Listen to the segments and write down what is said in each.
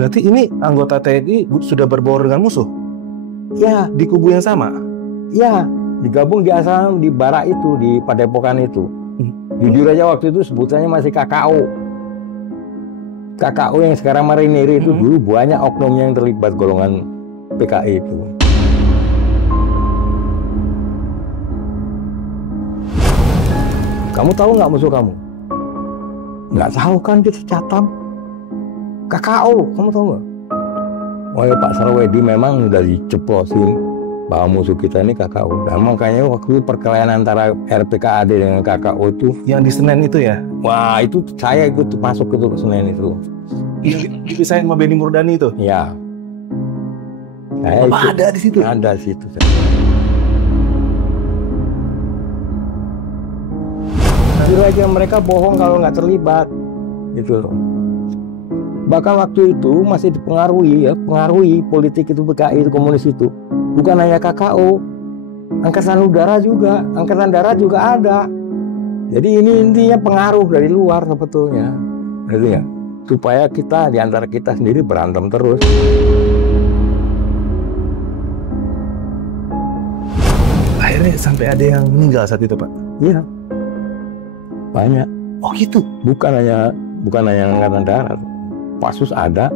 Berarti ini anggota TNI sudah berbaur dengan musuh? Ya, Di kubu yang sama? ya, digabung di asal di barak itu, di Padepokan itu. Jujur aja waktu itu sebutannya masih KKO. KKO yang sekarang marinir itu dulu banyak oknumnya yang terlibat golongan PKI itu. Kamu tahu nggak musuh kamu? Nggak tahu kan, kita catam. KKO, kamu tahu nggak? Oh ya, Pak Sarwedi memang udah diceplosin bahwa musuh kita ini KKO. Dan makanya waktu itu perkelahian antara RPKAD dengan KKO itu, Yang di Senen itu ya? wah itu saya ikut masuk ke Senen itu. Yang dipisahin sama Benny Murdani itu? Ya. Saya Bapak ikut, ada di situ? ada di situ. Kira-kira mereka bohong kalau nggak terlibat, gitu loh. Bahkan waktu itu masih dipengaruhi, pengaruhi politik itu PKI itu, komunis itu. Bukan hanya KKO, Angkatan Udara juga, Angkatan Darat juga ada. Jadi ini intinya pengaruh dari luar sebetulnya, gitu ya. Supaya kita di antara kita sendiri berantem terus. Akhirnya sampai ada yang meninggal saat itu, Pak? Iya, banyak. Oh gitu? Bukan hanya Angkatan Darat. Pasus ada,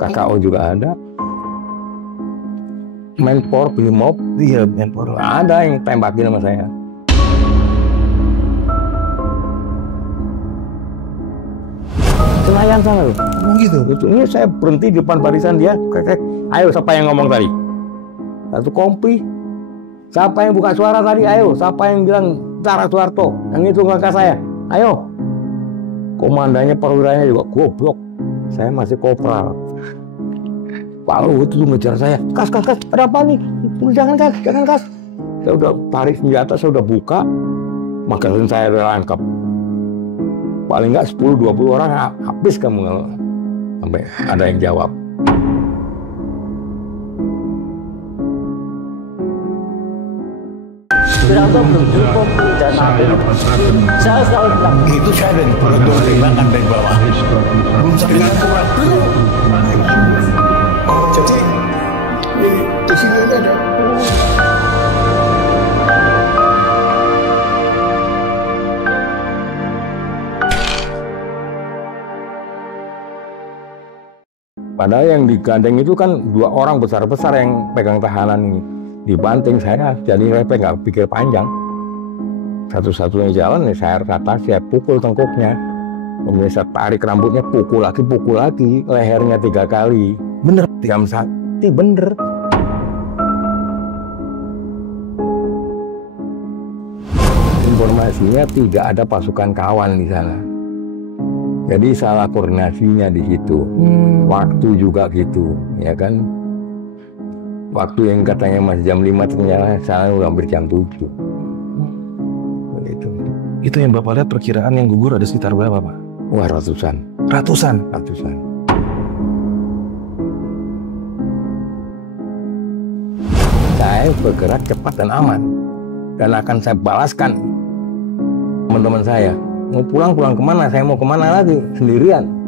KKO juga ada, Menpor, Brimob, Iya, Menpor. ada yang tembakin sama saya. Senayan sana loh. Oh gitu? Ini saya berhenti di depan barisan dia, krek. Ayo, siapa yang ngomong tadi? Satu kompi. Siapa yang buka suara tadi? Ayo, siapa yang bilang Cara Soeharto? Yang itu kakak saya. Ayo. Komandannya, perwiranya juga goblok. Saya masih kopral. Pak Luhut itu ngejar saya. Kas, ada apa nih? Jangan kas. Saya udah tarik senjata, saya udah buka. Magasin saya udah lengkap. Paling nggak 10-20 orang habis kamu kalau sampai ada yang jawab. Berapa belum cukup dan saya selalu bilang Itu saya dari perkembangan dari bawah. Belum sampai kurang. Jadi di sini ada Padahal yang digandeng itu kan 2 orang besar-besar yang pegang tahanan ini. Dibanting saya jadi repek, nggak pikir panjang. Satu-satunya jalan ya saya rata, saya pukul tengkuknya. Kemudian saya tarik rambutnya, pukul lagi, lehernya 3 kali. Bener? Diam sakti, bener. Informasinya tidak ada pasukan kawan di sana. Jadi salah koordinasinya di situ. Waktu juga gitu, ya kan. Waktu yang katanya masih jam 5 ternyata sana udah hampir jam 7. Begitu. Itu yang Bapak lihat perkiraan yang gugur ada sekitar berapa, Pak? Wah, ratusan. Ratusan? Saya bergerak cepat dan aman. Dan akan saya balaskan teman-teman saya. Mau pulang kemana? Saya mau kemana lagi? Sendirian.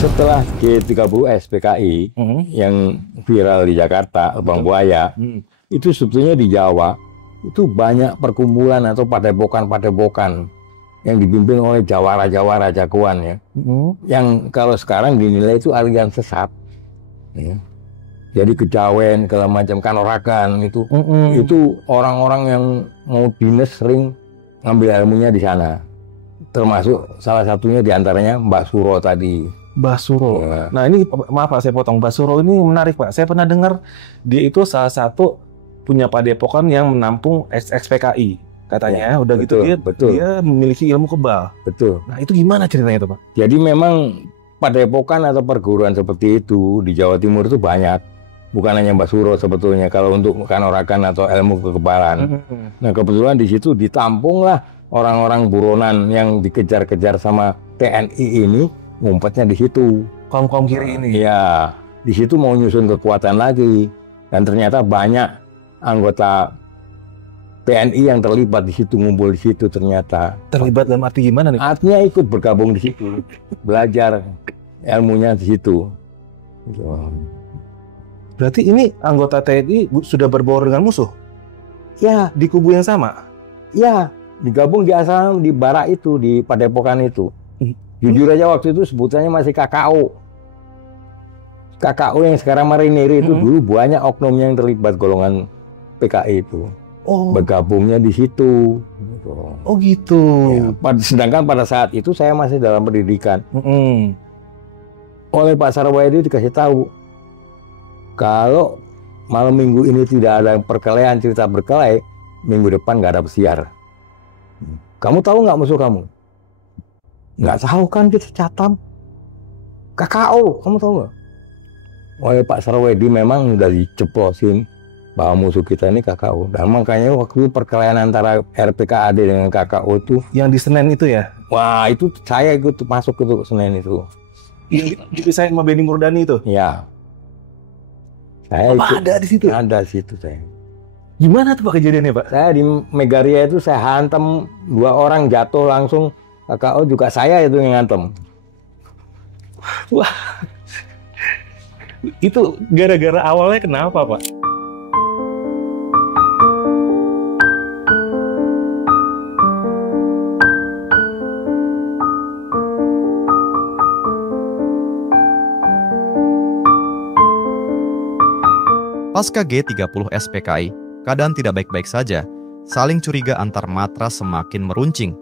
Setelah G30S PKI yang viral di Jakarta, Lubang Buaya, itu sebetulnya di Jawa itu banyak perkumpulan atau padepokan yang dipimpin oleh jawara-jawara jagoan ya, yang kalau sekarang dinilai itu aliran sesat. Ya. Jadi kejawen, segala macam Kanoragan itu orang-orang yang mau dinas sering ngambil ilmunya di sana. Termasuk salah satunya diantaranya Mbak Suro tadi. Mbah Suro. Ya. Nah ini maaf Pak, saya potong. Mbah Suro ini menarik Pak. Saya pernah dengar dia itu salah satu punya padepokan yang menampung ex-PKI. Katanya udah betul, gitu dia memiliki ilmu kebal. Betul. Nah itu gimana ceritanya itu Pak? Jadi memang padepokan atau perguruan seperti itu di Jawa Timur itu banyak. Bukan hanya Mbah Suro sebetulnya kalau untuk Kanoragan atau ilmu kekebalan. Nah kebetulan di situ ditampunglah orang-orang buronan yang dikejar-kejar sama TNI ini, ngumpetnya di situ. Kaum kiri ini. Iya, di situ mau nyusun kekuatan lagi. Dan ternyata banyak anggota TNI yang terlibat di situ, ngumpul di situ ternyata. Terlibat dalam arti gimana nih? Artinya ikut bergabung di situ, belajar ilmunya di situ. Gitu. Berarti ini anggota TNI sudah berbaur dengan musuh Ya, di kubu yang sama. ya, digabung di asal di barak itu, di Padepokan itu. Jujur aja waktu itu sebutannya masih KKO. KKO yang sekarang Marinir itu dulu banyak oknum yang terlibat golongan PKI itu. Oh, Bergabungnya di situ. Gitu. oh gitu. Ya, sedangkan pada saat itu saya masih dalam pendidikan. Oleh Pak Sarwedi dikasih tahu, kalau malam minggu ini tidak ada perkelahian, cerita berkelahi, minggu depan nggak ada pesiar. Kamu tahu nggak musuh kamu? Nggak tahu kan, kita catam. KKO, kamu tahu nggak? Oleh Pak Sarwedi memang udah diceplosin bahwa musuh kita ini KKO. Dan makanya waktu perkelahian antara RPKAD dengan KKO itu, Yang di Senen itu ya? wah itu saya ikut masuk ke Senen itu. Yang dipisahin sama Benny Murdani itu? Ya. Saya Apa ada di situ? Ada di situ saya. Gimana tuh Pak kejadiannya Pak? Saya di Megaria itu saya hantam 2 orang jatuh langsung. KKO juga saya itu yang ngantem. Wah, itu gara-gara awalnya kenapa Pak? Pasca G30 SPKI, keadaan tidak baik-baik saja. Saling curiga antar matra semakin meruncing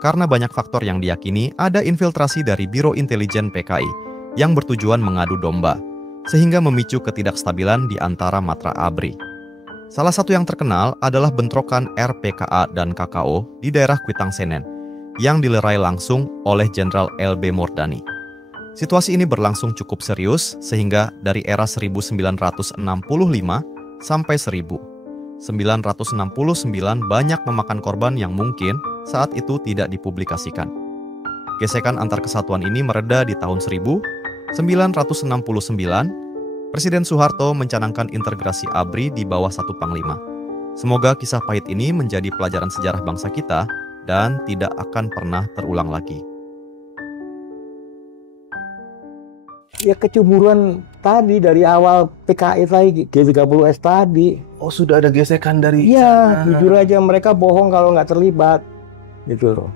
karena banyak faktor yang diyakini ada infiltrasi dari Biro Intelijen PKI yang bertujuan mengadu domba, sehingga memicu ketidakstabilan di antara matra ABRI. Salah satu yang terkenal adalah bentrokan RPKA dan KKO di daerah Kuitang Senen yang dilerai langsung oleh Jenderal LB Murdani. Situasi ini berlangsung cukup serius sehingga dari era 1965 sampai 1969 banyak memakan korban yang mungkin saat itu tidak dipublikasikan. Gesekan antar kesatuan ini mereda di tahun 1969. Presiden Soeharto mencanangkan integrasi ABRI di bawah satu panglima. Semoga kisah pahit ini menjadi pelajaran sejarah bangsa kita dan tidak akan pernah terulang lagi. Ya kecemburuan tadi dari awal PKI tadi, G30S tadi. Oh sudah ada gesekan dari Iya, sana. jujur aja mereka bohong kalau nggak terlibat. Gitu loh.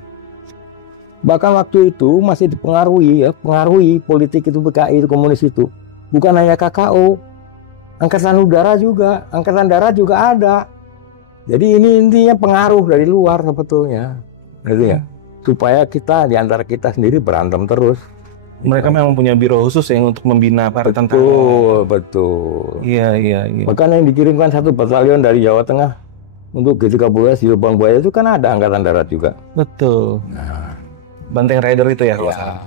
Bahkan waktu itu masih pengaruhi politik itu PKI itu, komunis itu. Bukan hanya KKO, Angkatan Udara juga, Angkatan Darat juga ada. Jadi ini intinya pengaruh dari luar sebetulnya. Gitu ya. Supaya kita, di antara kita sendiri berantem terus. Mereka memang punya biro khusus yang untuk membina para tentara. Betul. Iya. Bahkan yang dikirimkan 1 batalion dari Jawa Tengah untuk G30S di Lubang Buaya itu kan ada Angkatan Darat juga. Betul. Nah, Banteng Rider itu ya kalau ya. salah.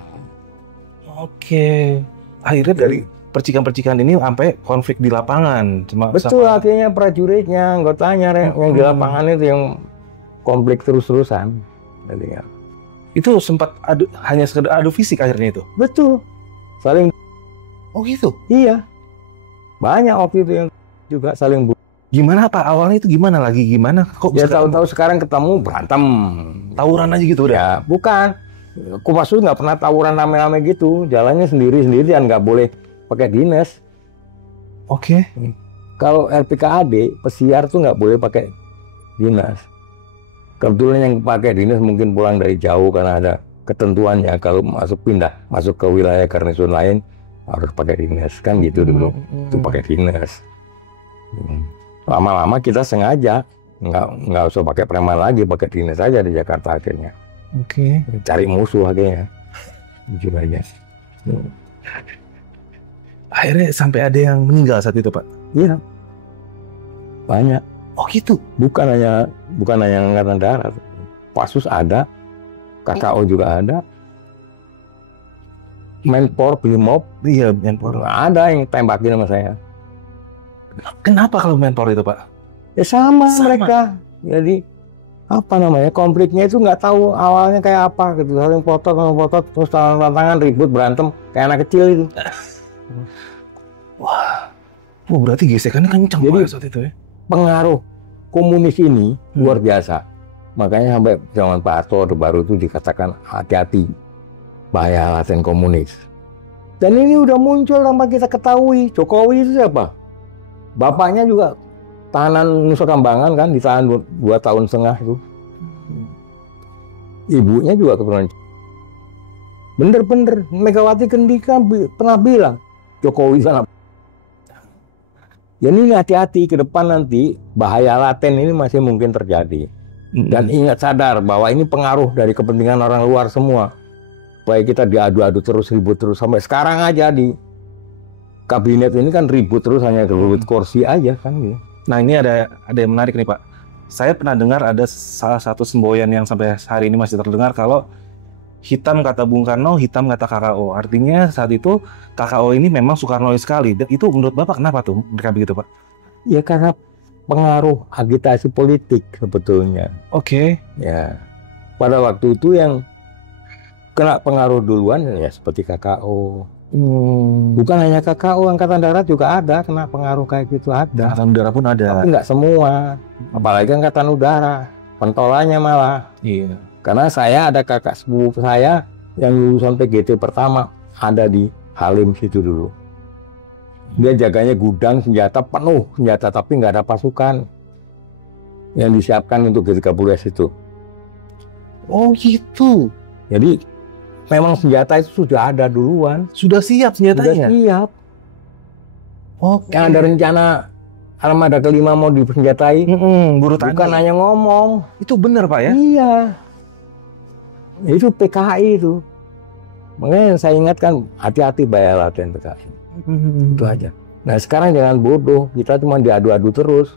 Oke. Akhirnya dari percikan-percikan ini sampai konflik di lapangan. Betul, akhirnya prajuritnya, anggotanya yang di lapangan itu yang konflik terus-terusan. Jadi ya. Itu sempat hanya sekedar adu fisik akhirnya itu. Betul. Saling. Oh gitu. Iya. Banyak waktu itu yang juga saling. Gimana Pak? Awalnya itu gimana lagi? Gimana? Kok Ya tahu-tahu sekarang ketemu berantem. tawuran aja gitu udah? Ya bukan. Kopassus nggak pernah tawuran rame-rame gitu. Jalannya sendiri-sendiri dan nggak boleh pakai dinas. Oke. Kalau RPKAD pesiar tuh nggak boleh pakai dinas. Kebetulan yang pakai dinas mungkin pulang dari jauh karena ada ketentuannya, kalau masuk ke wilayah garnison lain harus pakai dinas kan gitu dulu. Itu pakai dinas. Lama-lama kita sengaja nggak usah pakai preman lagi, pakai dinas aja di Jakarta akhirnya. Oke. Cari musuh akhirnya. Jujur aja. Akhirnya sampai ada yang meninggal saat itu Pak? Iya. Banyak. Oh gitu? Bukan hanya Angkatan Darat. Kopassus ada, KKO juga ada, Menpor, Brimob, Iya, Menpor. ada yang tembakin sama saya. Kenapa kalau Menpor itu Pak? Ya sama mereka. Jadi apa namanya, konfliknya itu nggak tahu awalnya kayak apa gitu, saling foto terus tangan ribut berantem kayak anak kecil itu. Wah, berarti gesekannya kencang Jadi, Pak saat itu ya? Pengaruh komunis ini luar biasa. Makanya sampai zaman Pak Harto Orde Baru itu dikatakan hati-hati, bahaya laten komunis. Dan ini udah muncul tanpa kita ketahui. Jokowi itu siapa? Bapaknya juga tahanan Nusa Kambangan kan, ditahan 2,5 tahun itu. Ibunya juga keturunan. Bener-bener Megawati Kendika pernah bilang Jokowi sana. Ya ini hati-hati ke depan nanti bahaya laten ini masih mungkin terjadi. Dan ingat sadar bahwa ini pengaruh dari kepentingan orang luar semua. Supaya kita diadu-adu terus, ribut terus. Sampai sekarang aja di kabinet ini kan ribut terus, hanya ribut kursi aja kan gitu. Nah ini ada yang menarik nih Pak. Saya pernah dengar ada salah satu semboyan yang sampai hari ini masih terdengar kalau hitam kata Bung Karno, hitam kata KKO. Artinya saat itu KKO ini memang Soekarnois sekali. Dan itu menurut Bapak kenapa tuh mereka begitu Pak? Ya karena pengaruh agitasi politik sebetulnya. Oke. Ya, pada waktu itu yang kena pengaruh duluan ya seperti KKO. Bukan hanya KKO, Angkatan Darat juga ada kena pengaruh kayak gitu, ada. Angkatan Udara pun ada. Tapi nggak semua, apalagi Angkatan Udara, pentolannya malah. Iya. Karena saya ada kakak sepupu saya yang lulusan PGT pertama ada di Halim situ dulu. Dia jaganya gudang senjata penuh senjata, tapi nggak ada pasukan yang disiapkan untuk G30S itu. Oh gitu. Jadi memang senjata itu sudah ada duluan. Sudah siap senjatanya? Sudah siap. Oke. Yang ada rencana armada kelima mau disenjatai. Buru tani. Bukan hanya ngomong. Itu benar Pak ya? Iya. Itu PKI itu. Makanya saya ingatkan hati-hati bahaya laten PKI. Itu aja. Nah sekarang jangan bodoh. Kita cuma diadu-adu terus.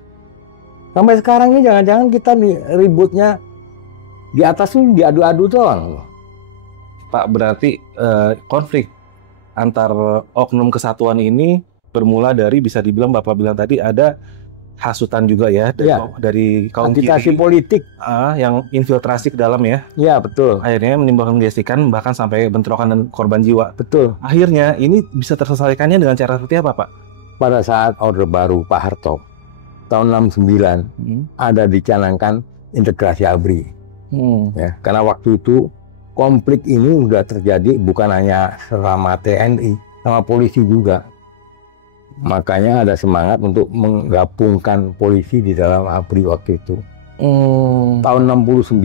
Sampai sekarang ini jangan-jangan kita ributnya di atas ini diadu-adu doang. Pak, berarti konflik antar oknum kesatuan ini bermula dari, bisa dibilang Bapak bilang tadi, ada hasutan juga ya dari kaum agitasi kiri politik yang infiltrasi ke dalam ya. Ya betul. Akhirnya menimbulkan gesekan bahkan sampai bentrokan dan korban jiwa. Betul. Akhirnya ini bisa terselesaikannya dengan cara seperti apa Pak? Pada saat Orde Baru Pak Harto tahun 69 ada dicanangkan integrasi ABRI. Ya, karena waktu itu konflik ini sudah terjadi bukan hanya sama TNI, sama polisi juga. Makanya ada semangat untuk menggabungkan polisi di dalam ABRI waktu itu. Tahun 69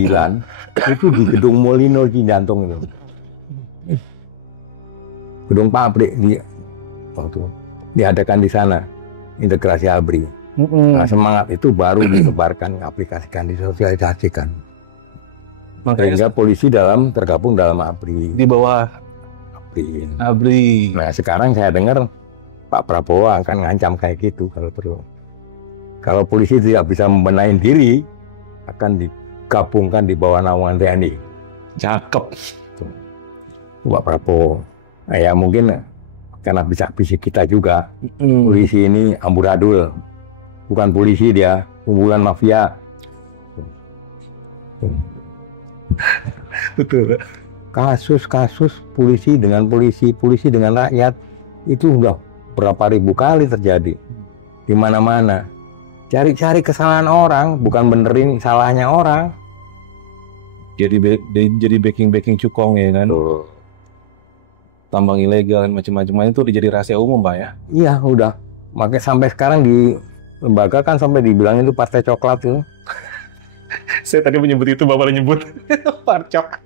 itu di Gedung Molino Cijantung itu. Gedung pabrik waktu diadakan di sana integrasi ABRI. Nah, semangat itu baru disebarkan, aplikasikan, disosialisasikan. Sehingga polisi tergabung dalam ABRI. Di bawah ABRI. Nah sekarang saya dengar Pak Prabowo akan ngancam kayak gitu kalau perlu. Kalau polisi tidak bisa membenahi diri, akan digabungkan di bawah naungan TNI. Cakep. Pak Prabowo. Nah, ya mungkin karena bisik kita juga. Polisi ini amburadul. Bukan polisi dia, kumpulan mafia. Betul. Kasus-kasus polisi dengan rakyat itu udah berapa ribu kali terjadi di mana-mana. Cari-cari kesalahan orang, bukan benerin salahnya orang. Jadi backing cukong ya kan. Tambang ilegal dan macam-macam itu udah jadi rahasia umum Pak ya. Iya udah. Makanya sampai sekarang di lembaga kan sampai dibilang itu partai coklat itu. Saya tadi menyebut itu, Bapak nyebut parcok.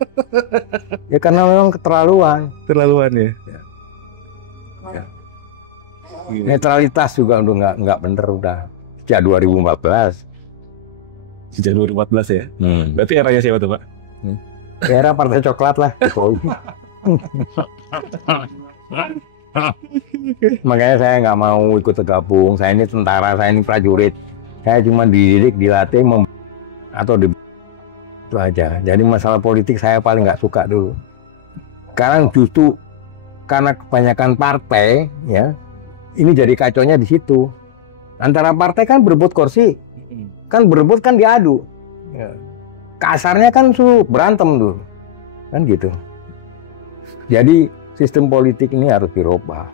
Ya karena memang keterlaluan. Terlaluan ya. Netralitas juga udah nggak bener udah sejak 2014. Sejak 2014 ya. Berarti eranya siapa tuh Pak? Era partai coklat lah. Makanya saya nggak mau ikut tergabung. Saya ini tentara, saya ini prajurit. Saya cuma dididik, dilatih, atau itu aja. Jadi masalah politik saya paling nggak suka dulu. Sekarang justru karena kebanyakan partai, ya, ini jadi kacaunya di situ. Antara partai kan berebut kursi, kan berebut kan diadu. Kasarnya kan berantem tuh, kan gitu. Jadi sistem politik ini harus dirubah.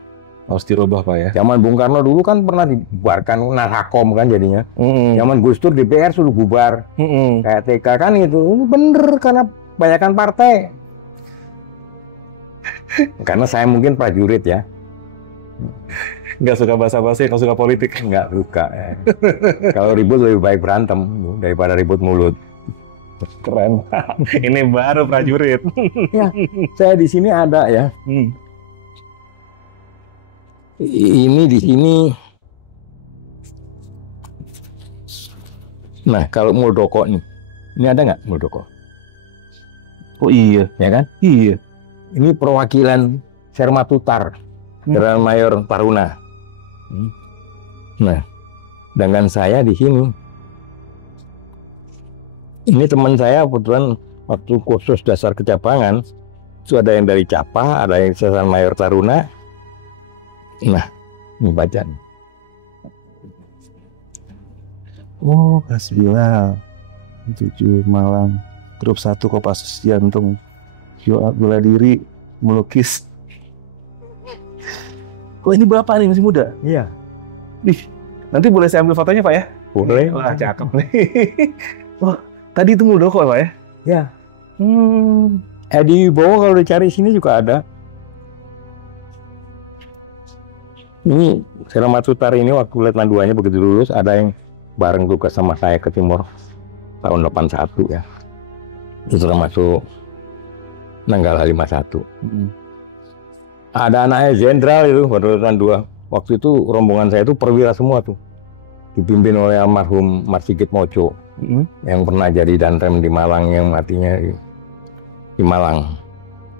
Harus dirubah Pak ya. Zaman Bung Karno dulu kan pernah dibubarkan Narhakom kan jadinya. Mm-mm. Zaman Gus Dur DPR sudah bubar. Mm-mm. Kayak TK kan itu. Ini bener karena banyakan partai. Karena saya mungkin prajurit ya. Nggak suka basa-basi, nggak suka politik. Nggak suka ya. Kalau ribut lebih baik berantem daripada ribut mulut. Keren. Ini baru prajurit. Ya, saya di sini ada ya. Ini di sini. Nah, kalau Muldoko nih. Ini ada nggak Muldoko? Oh iya. Ya kan? Iya. Ini perwakilan Sermatutar, General Mayor Taruna. Nah, dengan saya di sini. Ini teman saya kebetulan waktu kursus dasar kecapangan itu ada yang dari Capa, ada yang Sesar Mayor Taruna. Nah, ini baca. Oh, Kasbila. 7 Malang. Grup 1 Kopassus Jantung. Bela diri melukis. Oh, ini bapak nih masih muda. Iya. Ih, nanti boleh saya ambil fotonya Pak ya? Boleh. Wah, cakep nih. Wah, tadi itu Muldoko Pak ya? Ya. Hmm. Edi Wibowo kalau dicari sini juga ada. Ini Sermatutar ini waktu Letnan 2-nya begitu lulus ada yang bareng tugas sama saya ke Timur tahun 81 ya. Itu termasuk Nanggala 51. Ada anaknya jenderal itu pada Letnan 2. Waktu itu rombongan saya itu perwira semua tuh. Dipimpin oleh almarhum Marsigit Mojo. Yang pernah jadi danrem di Malang, yang matinya di Malang.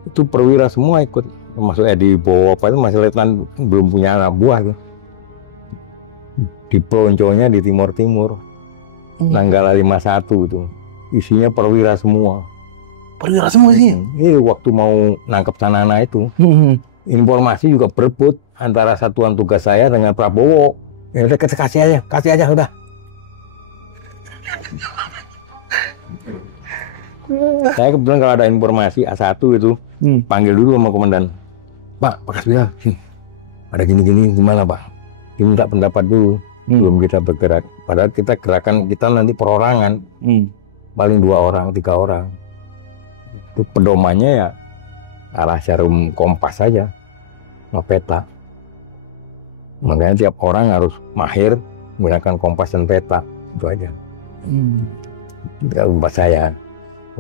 Itu perwira semua ikut, termasuk Edi Wibowo apa itu masih letnan, belum punya anak buah tuh. Di pelonconya di timur-timur. Nanggala 51 itu isinya perwira semua. Perwira semua sih. Ini waktu mau nangkep Sanana itu, informasi juga berebut antara satuan tugas saya dengan Prabowo. Ya udah kasih aja udah. Saya kebetulan kalau ada informasi A1 itu panggil dulu sama komandan. Pak Kasbila, ada gini-gini gimana Pak? Diminta pendapat dulu sebelum kita bergerak. Padahal kita gerakan kita nanti perorangan, paling 2 orang, 3 orang. Itu pedomannya ya arah jarum kompas saja, peta. Makanya tiap orang harus mahir menggunakan kompas dan peta, itu aja. Kalau buat saya,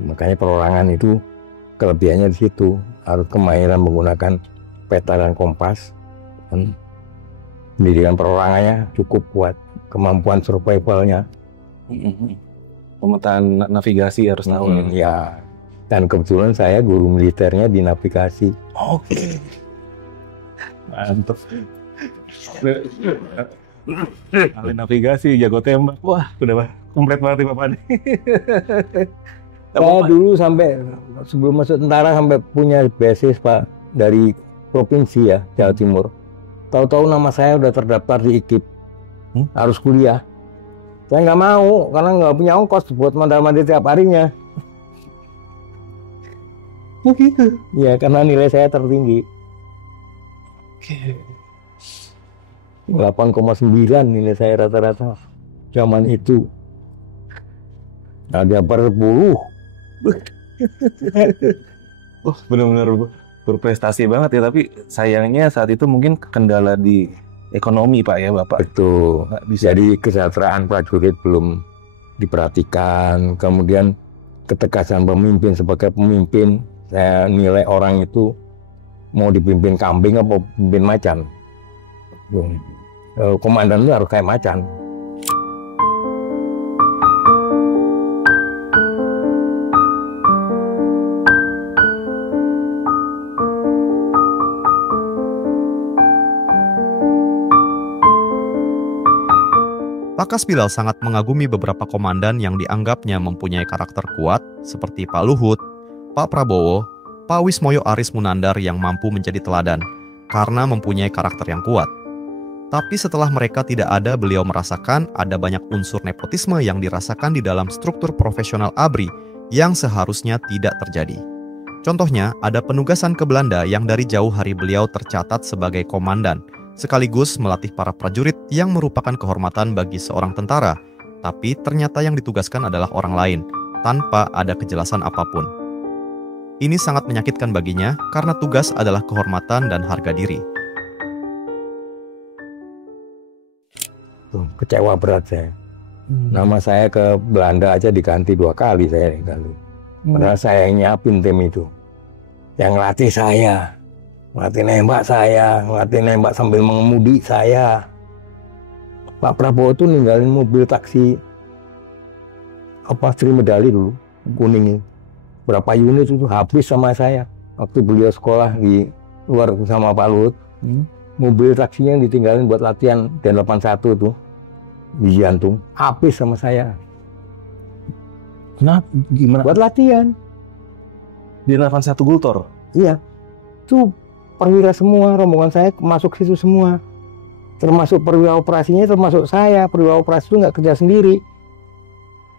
makanya perorangan itu kelebihannya di situ, harus kemahiran menggunakan peta dan kompas. Pendidikan perorangannya cukup kuat, kemampuan survivalnya. Pemetaan navigasi harus tahu. Ya, dan kebetulan saya guru militernya di navigasi. Oke. Mantap. Ahli navigasi, jago tembak. Wah, udah komplit banget nih Bapak nih. Saya dulu sampai sebelum masuk tentara sampai punya beasiswa dari provinsi ya, Jawa Timur. Tahu-tahu nama saya udah terdaftar di IKIP, harus kuliah. Saya nggak mau karena nggak punya ongkos buat mandar-mandir tiap harinya. Oh gitu? Ya karena nilai saya tertinggi. Oke. 8,9 nilai saya rata-rata zaman itu. Ada per 10. Oh, benar-benar berprestasi banget ya, tapi sayangnya saat itu mungkin kendala di ekonomi Pak ya Bapak. Betul. Nggak bisa. Jadi kesejahteraan prajurit belum diperhatikan. Kemudian ketegasan pemimpin sebagai pemimpin, saya nilai orang itu mau dipimpin kambing apa pimpin macan. Komandan itu harus kayak macan. Pak Kasbilal sangat mengagumi beberapa komandan yang dianggapnya mempunyai karakter kuat seperti Pak Luhut, Pak Prabowo, Pak Wismoyo Aris Munandar yang mampu menjadi teladan karena mempunyai karakter yang kuat. Tapi setelah mereka tidak ada, beliau merasakan ada banyak unsur nepotisme yang dirasakan di dalam struktur profesional ABRI yang seharusnya tidak terjadi. Contohnya, ada penugasan ke Belanda yang dari jauh hari beliau tercatat sebagai komandan, sekaligus melatih para prajurit yang merupakan kehormatan bagi seorang tentara, tapi ternyata yang ditugaskan adalah orang lain, tanpa ada kejelasan apapun. Ini sangat menyakitkan baginya karena tugas adalah kehormatan dan harga diri. Kecewa berat saya. Nama saya ke Belanda aja diganti 2 kali saya diganti. Padahal saya yang nyiapin tim itu. Yang latih saya, ngelatih nembak sambil mengemudi saya. Pak Prabowo tuh ninggalin mobil taksi Sri Medali dulu, kuning. Berapa unit itu habis sama saya. Waktu beliau sekolah di luar sama Pak Luhut, mobil taksinya yang ditinggalin buat latihan Dan 81 tuh di jantung, habis sama saya. Kenapa? Gimana? Buat latihan. Di 81 Gultor? Iya. Itu perwira semua, rombongan saya masuk situ semua. Termasuk perwira operasinya, termasuk saya. Perwira operasi itu nggak kerja sendiri.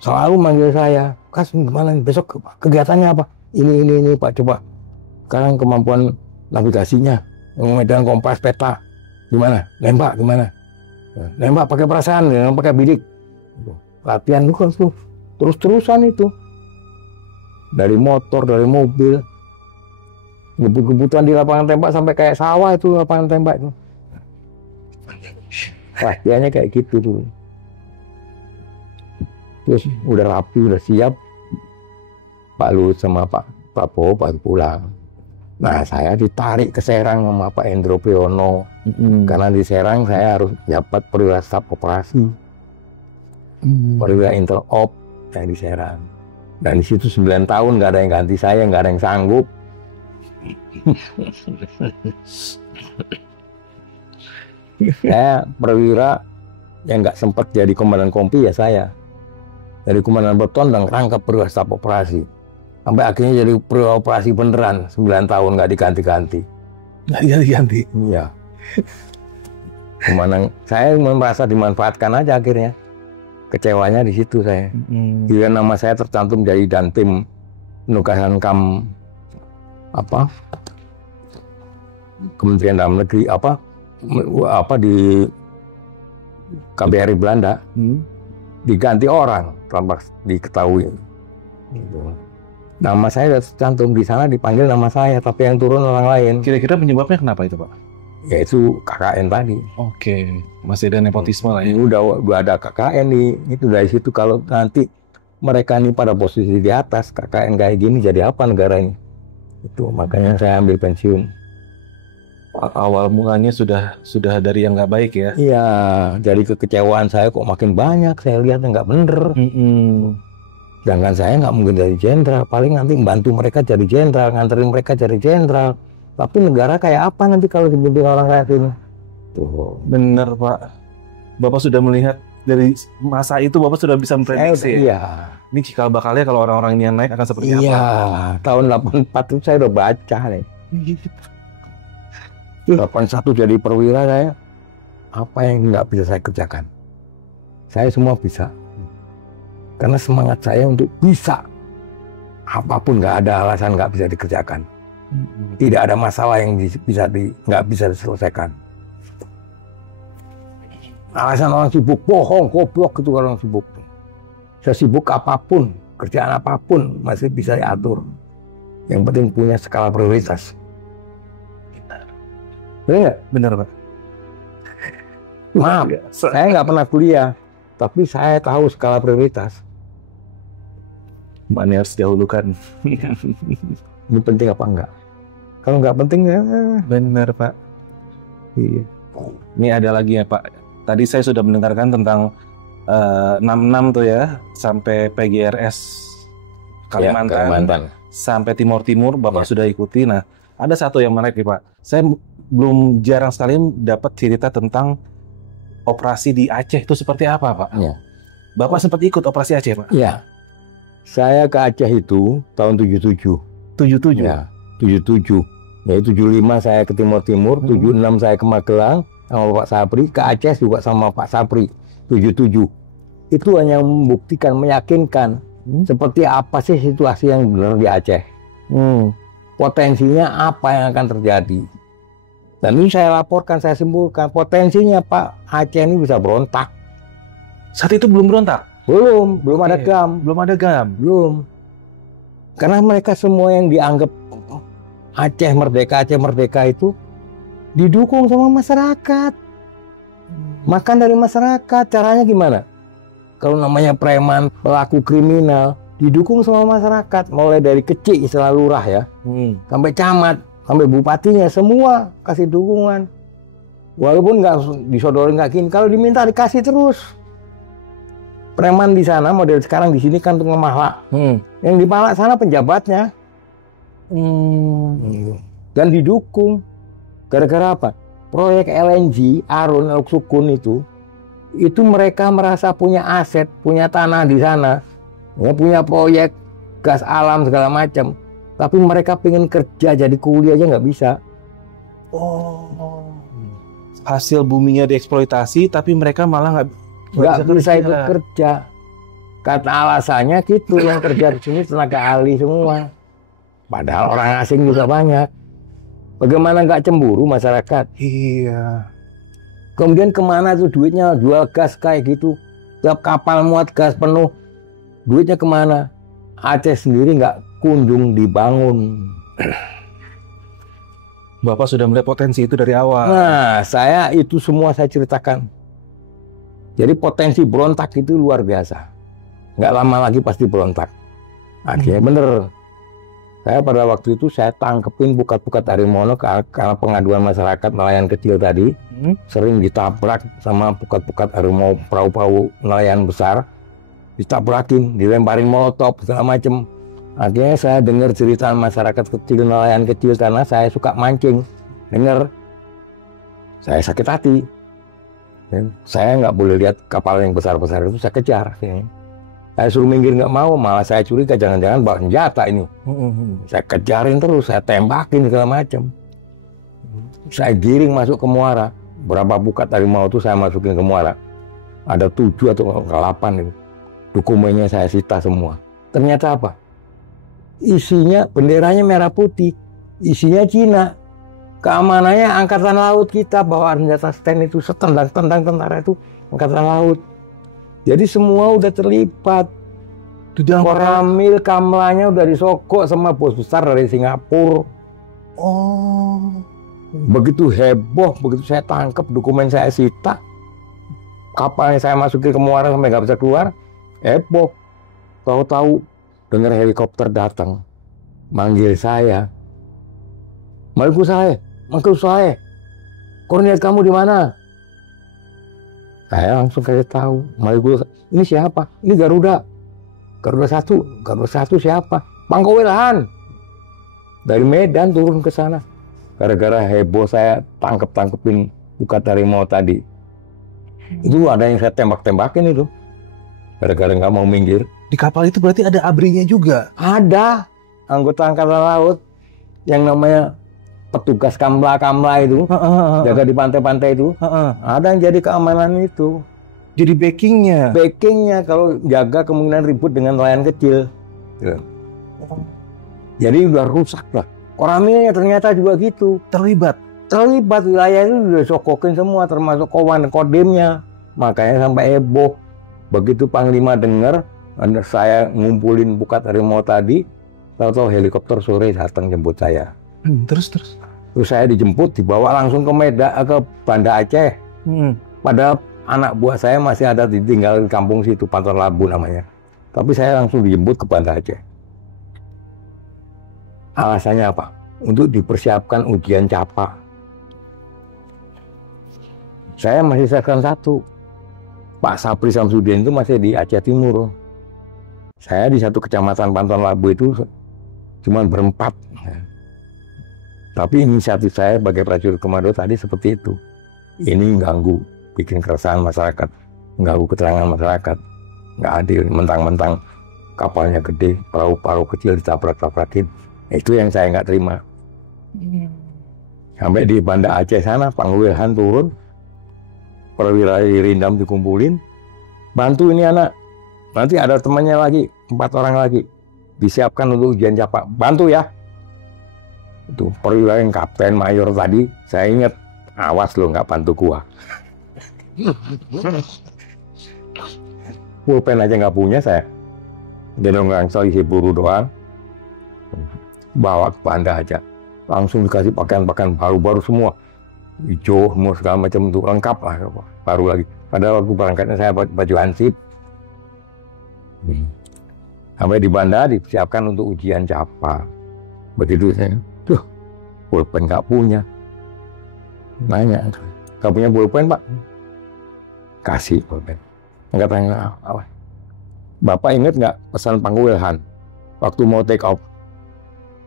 Selalu manggil saya, Kas, gimana nih? Besok kegiatannya apa? Ini Pak, coba. Sekarang kemampuan navigasinya, medan kompas, peta, gimana? Nembak gimana? Nembak pakai perasaan, nembak pakai bidik. Latihan itu kan tuh terus-terusan itu. Dari motor, dari mobil. Gebut-gebutan di lapangan tembak sampai kayak sawah itu lapangan tembak itu. Latihannya kayak gitu tuh. Terus udah rapi, udah siap. Pak Luhut sama Pak Prabowo baru pulang. Nah, saya ditarik ke Serang sama Pak Endro Priyono. Karena di Serang saya harus dapat perwira staf operasi. Perwira intel op saya di Serang. Dan di situ 9 tahun nggak ada yang ganti saya, nggak ada yang sanggup. Saya perwira yang nggak sempat jadi komandan kompi ya saya. Dari komandan beton dan rangkap perwira staf operasi. Sampai akhirnya jadi perwira operasi beneran 9 tahun nggak diganti-ganti. Nggak diganti? Iya. Saya merasa dimanfaatkan aja akhirnya. Kecewanya di situ saya. Bila nama saya tercantum jadi Dantim Penugasan Kementerian Dalam Negeri di KBRI Belanda, diganti orang tanpa diketahui. Nama saya sudah tercantum di sana, dipanggil nama saya, tapi yang turun orang lain. Kira-kira penyebabnya kenapa itu, Pak? Ya itu KKN tadi. Oke, masih ada nepotisme lah ya. Udah ada KKN nih, itu dari situ kalau nanti mereka nih pada posisi di atas, KKN kayak gini jadi apa negara ini? Itu makanya saya ambil pensiun. Awal mulanya sudah dari yang nggak baik ya? Iya, jadi kekecewaan saya kok makin banyak. Saya lihat nggak bener. Sedangkan saya nggak mungkin jadi jenderal, paling nanti membantu mereka jadi jenderal, nganterin mereka jadi jenderal. Tapi negara kayak apa nanti kalau dibimbing orang kayak ini? Tuh. Bener, Pak. Bapak sudah melihat dari masa itu, Bapak sudah bisa memprediksi. Iya. Ini cikal bakalnya kalau orang-orang ini yang naik akan seperti apa? Iya, tahun 84 itu saya udah baca nih. 81 jadi perwira saya, apa yang nggak bisa saya kerjakan? Saya semua bisa. Karena semangat saya untuk bisa. Apapun nggak ada alasan nggak bisa dikerjakan. Tidak ada masalah yang nggak bisa diselesaikan. Alasan orang sibuk, bohong, goblok itu orang sibuk. Saya sibuk apapun, kerjaan apapun masih bisa diatur. Yang penting punya skala prioritas. Benar? Benar, Pak. Maaf, saya nggak pernah kuliah, tapi saya tahu skala prioritas. Mana harus didahulukan. Ini penting apa enggak? Kalau nggak penting ya. Benar, Pak. Iya. Ini ada lagi ya, Pak. Tadi saya sudah mendengarkan tentang 66 tuh ya, sampai PGRS Kalimantan. Sampai Timur Bapak sudah ikuti. Nah, ada satu yang menarik nih, Pak. Saya belum jarang sekali dapat cerita tentang operasi di Aceh itu seperti apa, Pak? Ya. Bapak sempat ikut operasi Aceh, Pak? Iya. Saya ke Aceh itu tahun 77. 77? Ya, 77. Ya, 75 saya ke Timur, 76 saya ke Magelang sama Pak Sapri, ke Aceh juga sama Pak Sapri, 77. Itu hanya membuktikan, meyakinkan seperti apa sih situasi yang benar di Aceh. Potensinya apa yang akan terjadi. Dan ini saya laporkan, saya simpulkan potensinya Pak Aceh ini bisa berontak. Saat itu belum berontak? Belum ada GAM. Belum ada GAM? Belum. Karena mereka semua yang dianggap Aceh Merdeka itu didukung sama masyarakat. Makan dari masyarakat, caranya gimana? Kalau namanya preman, pelaku kriminal, didukung sama masyarakat. Mulai dari kecil istilah lurah ya, sampai camat, sampai bupatinya, semua kasih dukungan. Walaupun nggak disodorin nggak gini, kalau diminta dikasih terus. Preman di sana model sekarang di sini kan tukang mahlak. Yang di mahlak sana penjabatnya. Dan didukung. Gara-gara apa? Proyek LNG Arun Elok Sukun itu mereka merasa punya aset, punya tanah di sana, ya, punya proyek gas alam segala macam. Tapi mereka pengen kerja jadi kuli aja nggak bisa. Hasil buminya dieksploitasi, tapi mereka malah nggak bisa ikut kerja. Kata alasannya gitu, yang kerja di sini tenaga ahli semua. Padahal orang asing juga banyak. Bagaimana nggak cemburu masyarakat? Iya. Kemudian kemana tuh duitnya? Jual gas kayak gitu. Tiap kapal muat gas penuh, duitnya kemana? Aceh sendiri nggak kunjung dibangun. Bapak sudah melihat potensi itu dari awal. Nah, saya itu semua saya ceritakan. Jadi potensi berontak itu luar biasa. Nggak lama lagi pasti berontak. Akhirnya bener. Saya pada waktu itu saya tangkepin bukat-bukat harimau karena pengaduan masyarakat nelayan kecil tadi. Sering ditabrak sama bukat-bukat harimau perahu-perahu nelayan besar. Ditabrakin, dilemparin molotov segala macem. Akhirnya saya dengar cerita masyarakat kecil, nelayan kecil karena saya suka mancing. Dengar, saya sakit hati. Saya nggak boleh lihat kapal yang besar-besar itu, saya kejar. Saya suruh minggir nggak mau, malah saya curiga jangan-jangan bawa senjata ini. Saya kejarin terus, saya tembakin segala macam. Saya giring masuk ke muara. Berapa bukat harimau itu saya masukin ke muara. Ada 7 atau 8 itu. Dokumennya saya sita semua. Ternyata apa? Isinya benderanya merah putih, isinya Cina. Keamanannya angkatan laut kita, bawa senjata stand itu, setendang-tendang tentara itu angkatan laut. Jadi semua udah terlibat. Koramil Kamlanya udah disogok sama bos besar dari Singapura. Begitu heboh, begitu saya tangkap, dokumen saya sita, kapalnya saya masukin ke muara sampai nggak bisa keluar, heboh. Tahu-tahu dengar helikopter datang, manggil saya. Waalaikumsalam. Koordinat kamu di mana? Saya langsung kasih tahu. Ini siapa? Ini Garuda. Garuda 1 siapa? Pangkawilahan. Dari Medan turun ke sana. Gara-gara heboh saya tangkepin bukat harimau tadi. Itu ada yang saya tembak-tembakin itu. Gara-gara nggak mau minggir. Di kapal itu berarti ada ABRI-nya juga? Ada. Anggota Angkatan Laut. Yang namanya petugas Kamla itu. Jaga di pantai-pantai itu. Ada yang jadi keamanan itu. Jadi backingnya kalau jaga kemungkinan ribut dengan nelayan kecil. Jadi udah rusak lah. Koramilnya ternyata juga gitu. Terlibat Wilayah itu udah sokokin semua, termasuk kodemnya. Makanya sampai heboh. Begitu Panglima dengar, saya ngumpulin bukat harimau tadi, tahu-tahu helikopter sore datang jemput saya. Terus saya dijemput, dibawa langsung ke ke Banda Aceh. Padahal anak buah saya masih ada ditinggal di kampung situ, Pantor Labu namanya. Tapi saya langsung dijemput ke Banda Aceh. Alasannya apa? Untuk dipersiapkan ujian CAPA. Saya masih seksen 1. Pak Sapri Samsudin itu masih di Aceh Timur. Saya di satu kecamatan Pantor Labu itu cuma berempat. Tapi inisiatif saya sebagai prajurit komando tadi seperti itu. Ini ganggu, bikin keresahan masyarakat, ganggu keterangan masyarakat. Nggak adil, mentang-mentang kapalnya gede, perahu-perahu kecil ditabrak-tabrakin. Itu yang saya nggak terima. Sampai di Banda Aceh sana, Pangwilahan turun, perwira Rindam dikumpulin, bantu ini anak. Nanti ada temannya lagi, 4 orang lagi, disiapkan untuk ujian CAPA. Bantu ya. Itu perwira yang kapten mayor tadi, saya ingat, awas lo nggak bantu gua. Pulpen aja nggak punya saya. Dia nggak isi peluru doang. Bawa ke Banda aja. Langsung dikasih pakaian-pakaian baru-baru semua. Hijau, semua segala macam itu lengkap lah. Baru lagi. Pada waktu berangkatnya saya baju hansip. Sampai di Banda disiapkan untuk ujian CAPA. Begitu saya, tuh, pulpen nggak punya. Nanya, nggak punya pulpen Pak? Kasih pulpen. Nggak tanya apa. Bapak ingat nggak pesan Pangwilhan waktu mau take off?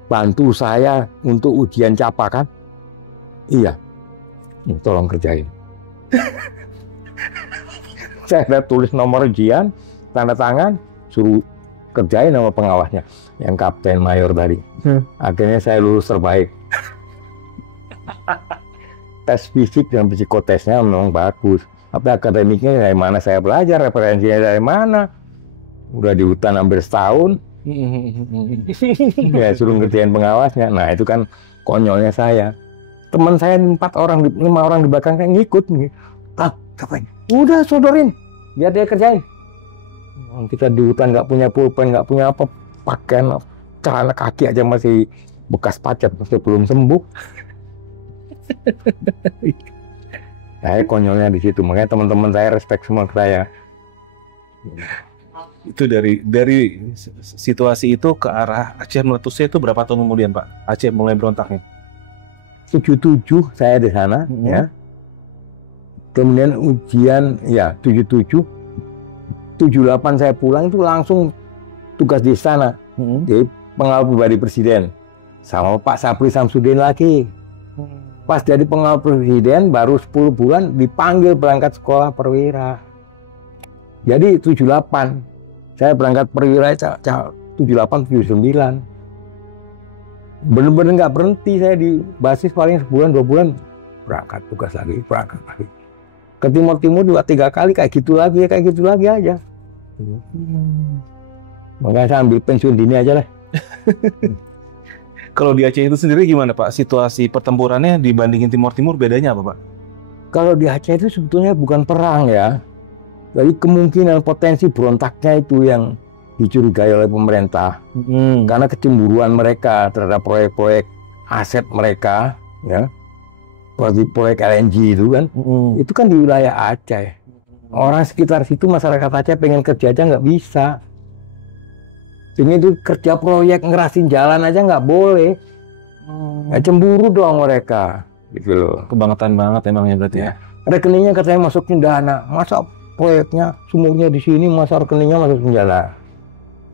Bantu saya untuk ujian CAPA kan? Iya. Tolong kerjain. Saya udah tulis nomor ujian, tanda tangan, suruh kerjain sama pengawasnya, yang kapten mayor tadi. Akhirnya saya lulus terbaik. Tes fisik dan psikotesnya memang bagus. Tapi akademiknya dari mana saya belajar, referensinya dari mana? Udah di hutan hampir setahun. Ya suruh ngerjain pengawasnya. Nah itu kan konyolnya saya. Teman saya 5 orang di belakang saya ngikut nih. Ngapain? Udah sodorin, biar dia kerjain. Kita di hutan nggak punya pulpen, nggak punya apa, pakaian celana kaki aja masih bekas pacet, masih belum sembuh. Saya konyolnya di situ, makanya teman-teman saya respect semua ke saya. Itu dari situasi itu ke arah Aceh meletusnya itu berapa tahun kemudian Pak? Aceh mulai berontaknya? 77 saya di sana, ya. Kemudian ujian, ya 77, 78 saya pulang itu langsung tugas di sana, di pengawal pribadi presiden, sama Pak Sapri Samsudin lagi. Pas jadi pengawal presiden baru 10 bulan dipanggil berangkat sekolah perwira. Jadi 78 saya berangkat perwira 78 79. Bener-bener nggak berhenti saya di basis, paling sebulan 2 bulan berangkat tugas lagi, berangkat lagi. Ke Timur juga 3 kali kayak gitu lagi aja. Makanya saya ambil pensiun dini aja lah. Kalau di Aceh itu sendiri gimana Pak? Situasi pertempurannya dibandingin Timur bedanya apa Pak? Kalau di Aceh itu sebetulnya bukan perang ya. Jadi kemungkinan potensi berontaknya itu yang dicurigai oleh pemerintah. Karena kecemburuan mereka terhadap proyek-proyek aset mereka, ya. Seperti proyek LNG itu kan, itu kan di wilayah Aceh. Orang sekitar situ, masyarakat Aceh pengen kerja aja nggak bisa. Ini itu kerja proyek ngerasin jalan aja nggak boleh. Ya, cemburu dong mereka, gitu loh. Kebangetan banget emangnya berarti ya. Rekeningnya katanya masukin dana, masa proyeknya sumurnya di sini, masa rekeningnya masuk penjara.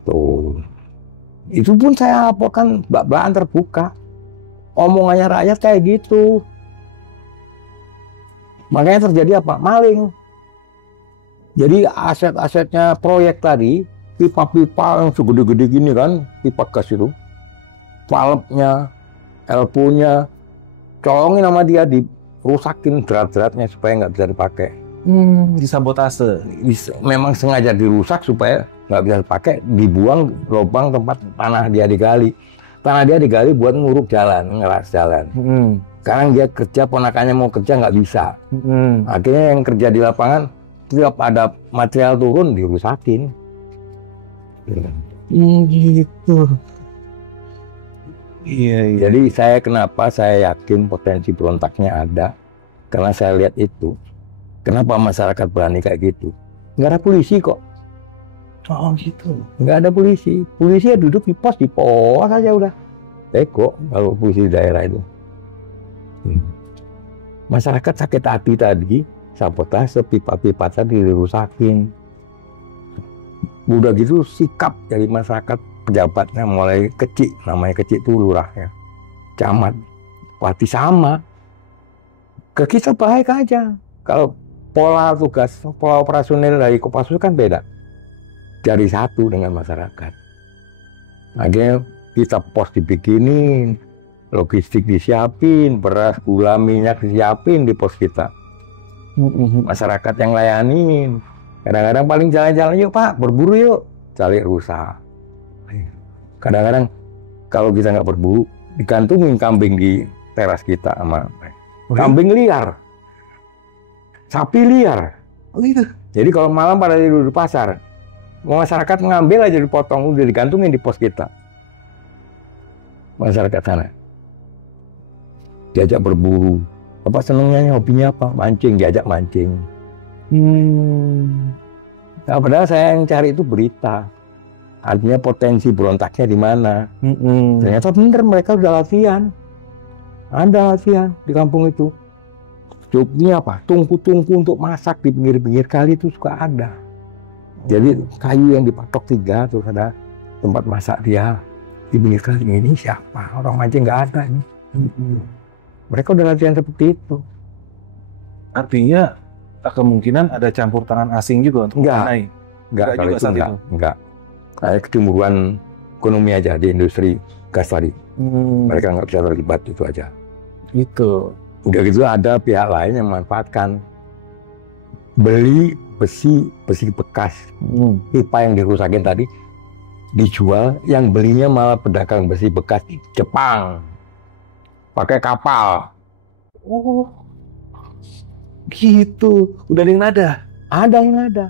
Tuh, itu pun saya laporkan bak-bakan terbuka. Omongannya rakyat kayak gitu. Makanya terjadi apa? Maling. Jadi aset-asetnya proyek tadi, pipa-pipa yang segede-gede gini kan, pipa gas itu, valve-nya, elbow-nya, colongin sama dia, dirusakin drat-dratnya supaya nggak bisa dipakai. Disabotase. Memang sengaja dirusak supaya nggak bisa dipakai, dibuang lubang tempat tanah dia digali. Tanah dia digali buat nguruk jalan, ngeras jalan. Sekarang dia kerja, ponakannya mau kerja nggak bisa. Akhirnya yang kerja di lapangan, setiap ada material turun dirusakin. Gitu. Iya. Jadi kenapa saya yakin potensi berontaknya ada, karena saya lihat itu. Kenapa masyarakat berani kayak gitu? Nggak ada polisi kok. Oh gitu. Nggak ada polisi. Polisi ya duduk di pos aja udah. Teko kalau polisi di daerah itu. Masyarakat sakit hati tadi, sabotase pipa-pipa tadi dirusakin. Udah gitu sikap dari masyarakat, pejabatnya mulai kecil, namanya kecil itu lurah ya, camat, bupati sama. Ke kita baik aja. Kalau pola tugas, pola operasional dari Kopassus kan beda. Dari satu dengan masyarakat. Akhirnya kita pos dibikinin, logistik disiapin, beras, gula, minyak disiapin di pos kita. Masyarakat yang layanin. Kadang-kadang paling jalan-jalan, yuk Pak, berburu yuk, cari rusa. Kadang-kadang kalau kita nggak berburu, digantungin kambing di teras kita sama kambing liar, sapi liar. Oh gitu. Jadi kalau malam pada tidur di pasar, masyarakat ngambil aja dipotong, udah digantungin di pos kita. Masyarakat sana diajak berburu. Bapak senengnya hobinya apa? Mancing, diajak mancing. Nah, padahal saya yang cari itu berita. Artinya potensi berontaknya di mana. Ternyata bener mereka udah latihan. Ada latihan di kampung itu. Cukupnya apa? Tungku-tungku untuk masak di pinggir-pinggir kali itu suka ada. Jadi kayu yang dipatok 3 terus ada tempat masak dia di pinggir kali. Ini siapa? Orang mancing nggak ada ini. Mereka udah latihan seperti itu. Artinya kemungkinan ada campur tangan asing juga untuk mengenai. Enggak kalau juga itu saat enggak. itu. Enggak. Kayak kecemburuan ekonomi aja di industri gas tadi. Mereka nggak bisa terlibat itu aja. Itu. Udah gitu ada pihak lain yang memanfaatkan beli besi bekas pipa yang dirusakin tadi dijual, yang belinya malah pedagang besi bekas di Jepang pakai kapal. Oh, gitu. Udah ada yang nada. Ada yang ada.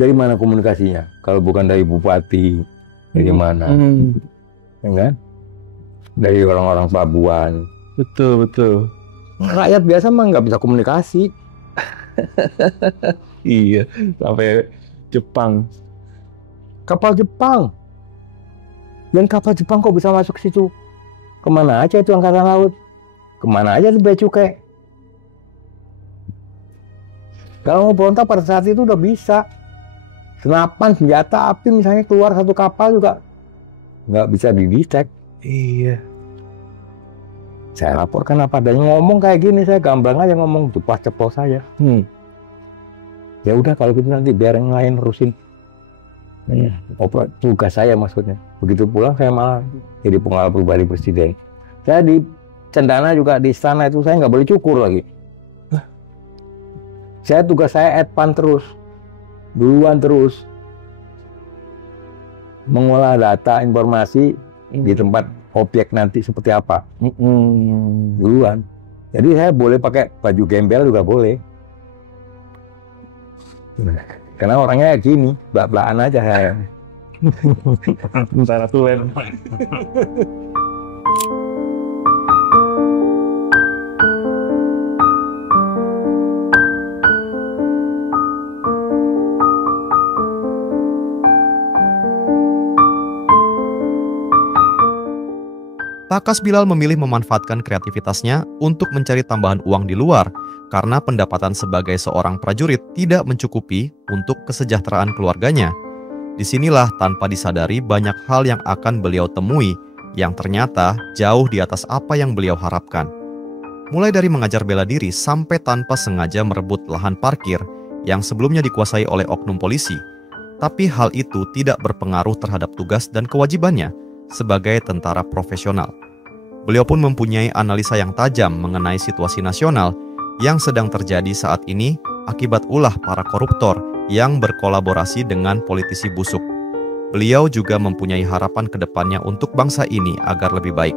Dari mana komunikasinya? Kalau bukan dari bupati, dari mana? Ya kan? Dari orang-orang pelabuhan. Betul, betul. Rakyat biasa mah nggak bisa komunikasi. Iya, sampai Jepang. Kapal Jepang. Dan kapal Jepang kok bisa masuk ke situ? Kemana aja itu angkatan laut? Kemana aja itu bea cukai? Kalau mau berontak pada saat itu udah bisa. Senapan, senjata api misalnya keluar satu kapal juga nggak bisa didetect. Iya. Saya laporkan apa adanya, ngomong kayak gini, saya gamblang aja ngomong, ceplos saja. Ya udah kalau gitu nanti biar yang lain urusin. Tugas saya maksudnya. Begitu pulang saya malah jadi pengawal pribadi presiden. Saya di Cendana juga di istana itu saya nggak boleh cukur lagi. Saya tugas saya advan terus, duluan terus, mengolah data informasi di tempat objek nanti seperti apa. Duluan. Jadi saya boleh pakai baju gembel juga boleh. Karena orangnya gini, belak-belakan aja saya. Tentara tulen. Takas Bilal memilih memanfaatkan kreativitasnya untuk mencari tambahan uang di luar karena pendapatan sebagai seorang prajurit tidak mencukupi untuk kesejahteraan keluarganya. Disinilah tanpa disadari banyak hal yang akan beliau temui yang ternyata jauh di atas apa yang beliau harapkan. Mulai dari mengajar bela diri sampai tanpa sengaja merebut lahan parkir yang sebelumnya dikuasai oleh oknum polisi. Tapi hal itu tidak berpengaruh terhadap tugas dan kewajibannya sebagai tentara profesional. Beliau pun mempunyai analisa yang tajam mengenai situasi nasional yang sedang terjadi saat ini akibat ulah para koruptor yang berkolaborasi dengan politisi busuk. Beliau juga mempunyai harapan ke depannya untuk bangsa ini agar lebih baik.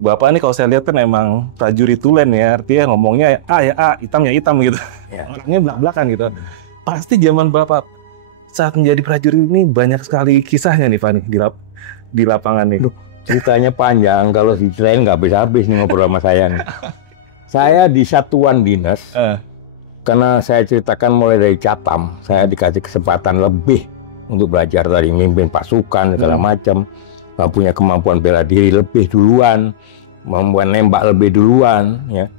Bapak nih kalau saya lihat kan emang prajurit tulen ya, artinya ngomongnya A ya A, hitam ya hitam gitu. Ya. Orangnya belak-belakan gitu. Pasti zaman Bapak saat menjadi prajurit ini banyak sekali kisahnya nih Pak nih di lapangan nih. Ceritanya panjang, kalau diceritain nggak habis-habis nih ngobrol sama saya nih. Saya di satuan dinas, karena saya ceritakan mulai dari Catam, saya dikasih kesempatan lebih untuk belajar dari mimpin pasukan segala macam, punya kemampuan bela diri lebih duluan, kemampuan nembak lebih duluan, ya.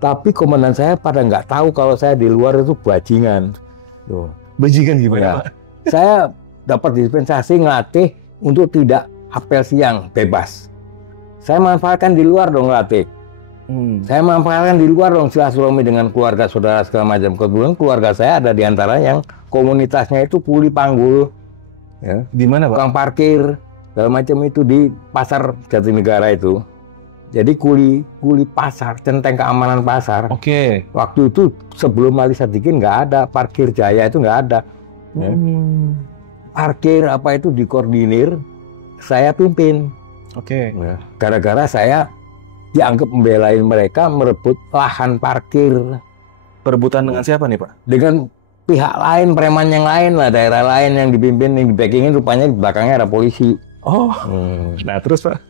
Tapi komandan saya pada nggak tahu kalau saya di luar itu bajingan. Tuh. Bajingan gimana Ya. Pak? Saya dapat dispensasi ngelatih untuk tidak apel siang bebas. Saya manfaatkan di luar dong ngelatih. Saya manfaatkan di luar dong silaturahmi dengan keluarga saudara segala macam. Kebetulan keluarga saya ada di antara yang komunitasnya itu kuli panggul, ya. Di mana Pak? Tukang parkir segala macam itu di pasar Jatinegara itu. Jadi kuli pasar, centeng keamanan pasar. Oke. Waktu itu sebelum Ali Sadikin nggak ada, parkir Jaya itu nggak ada. Ya. parkir apa itu dikoordinir, saya pimpin. Oke. Gara-gara saya dianggap membelain mereka merebut lahan parkir Perebutan dengan siapa nih, Pak? dengan pihak lain, preman yang lain lah, daerah lain yang dipimpin, yang di-backingin, rupanya di belakangnya ada polisi. Oh. Nah, terus, Pak?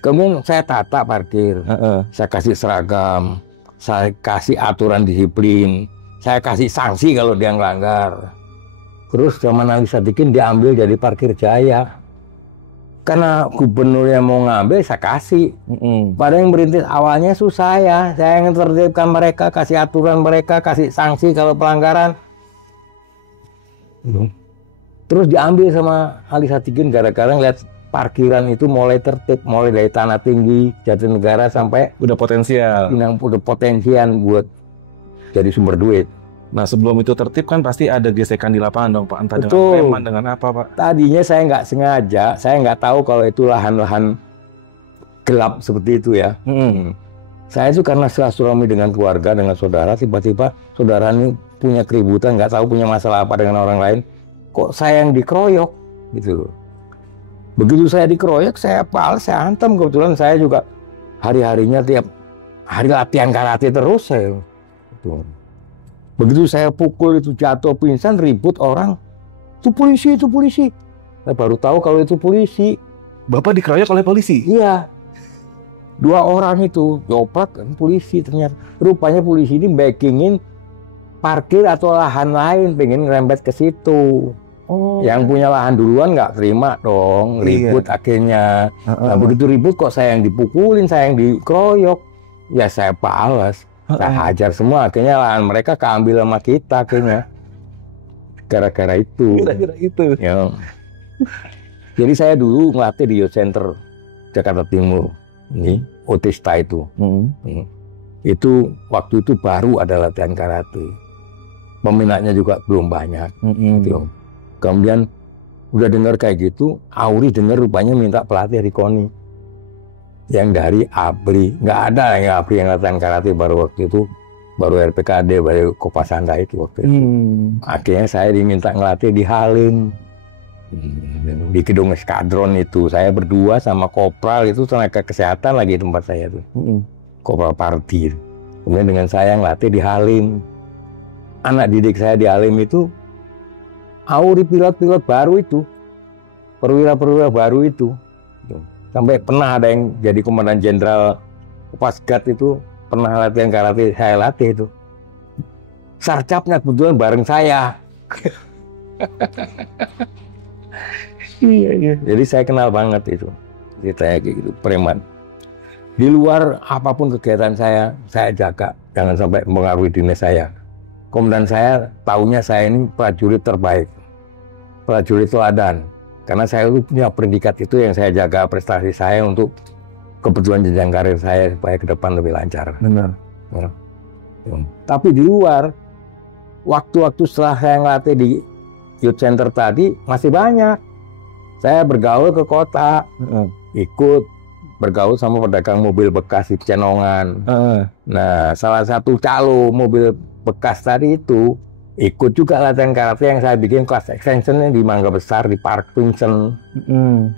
Kemudian saya tata parkir, saya kasih seragam, saya kasih aturan disiplin, saya kasih sanksi kalau dia ngelanggar. Terus zaman Ali Sadikin diambil jadi parkir jaya. Karena gubernur yang mau ngambil, saya kasih. Padahal yang merintis awalnya susah saya yang tertibkan mereka, kasih aturan mereka, kasih sanksi kalau pelanggaran. Terus diambil sama Ali Sadikin gara-gara ngeliat parkiran itu mulai tertib, mulai dari Tanah Tinggi, Jatinegara sampai Udah potensial. udah potensian buat jadi sumber duit. Nah, sebelum itu tertib kan pasti ada gesekan di lapangan dong, Pak. Entah dengan Betul. preman, dengan apa, Pak? Tadinya saya nggak sengaja, saya nggak tahu kalau itu lahan-lahan gelap seperti itu ya. Saya itu karena silaturahmi dengan keluarga, dengan saudara, tiba-tiba saudara ini punya keributan, nggak tahu punya masalah apa dengan orang lain. Kok saya yang dikeroyok gitu loh. Begitu saya dikeroyok, saya saya hantam. Kebetulan saya juga hari-harinya tiap hari latihan karate terus saya. Begitu saya pukul itu jatuh pingsan, ribut orang. Itu polisi. Saya baru tahu kalau itu polisi. Bapak dikeroyok oleh polisi? Iya. 2 orang itu, joprak kan polisi ternyata. Rupanya polisi ini backingin parkir atau lahan lain, pengen ngerembet ke situ. Oh. Yang punya lahan duluan nggak terima dong, ribut akhirnya. Nah, begitu ribut kok saya yang dipukulin, saya yang dikeroyok. Ya saya balas. Saya hajar semua, akhirnya lahan mereka keambil sama kita akhirnya. Gara-gara itu. Kira-kira itu. Ya. Jadi saya dulu ngelatih di Youth Center Jakarta Timur. Ini Otista itu. Itu waktu itu baru ada latihan karate. Peminatnya juga belum banyak. Gitu. Kemudian udah dengar kayak gitu, Auri dengar rupanya minta pelatih Rikoni. Yang dari ABRI, nggak ada yang ABRI yang latihan karate baru waktu itu, baru RPKD, baru Kopasanda itu waktu itu. Akhirnya saya diminta ngelatih di Halim, di gedung eskadron itu. Saya berdua sama Kopral itu tenaga kesehatan lagi tempat saya tuh, Kopral Parti. Kemudian dengan saya ngelatih di Halim. Anak didik saya di Halim itu, Auri pilot-pilot baru itu, perwira-perwira baru itu. Sampai pernah ada yang jadi komandan jenderal Kopasgat itu, pernah latihan karate, saya latih itu. Sarcapnya kebetulan bareng saya. Iya. Jadi saya kenal banget itu. Ceritanya kayak gitu, preman. Di luar apapun kegiatan saya jaga. Jangan sampai mengaruhi dinas saya. Komandan saya tahunya saya ini prajurit terbaik. Prajurit teladan. Karena saya itu punya predikat itu yang saya jaga prestasi saya untuk kebetulan jenjang karir saya supaya ke depan lebih lancar. Benar. Ya. Tapi di luar, waktu-waktu setelah saya ngelatih di Youth Center tadi masih banyak. Saya bergaul ke kota, ikut bergaul sama pedagang mobil bekas di Cenongan. Nah, salah satu calo mobil bekas tadi itu ikut juga latihan karate yang saya bikin kelas extensionnya di Mangga Besar, di Park Vincent,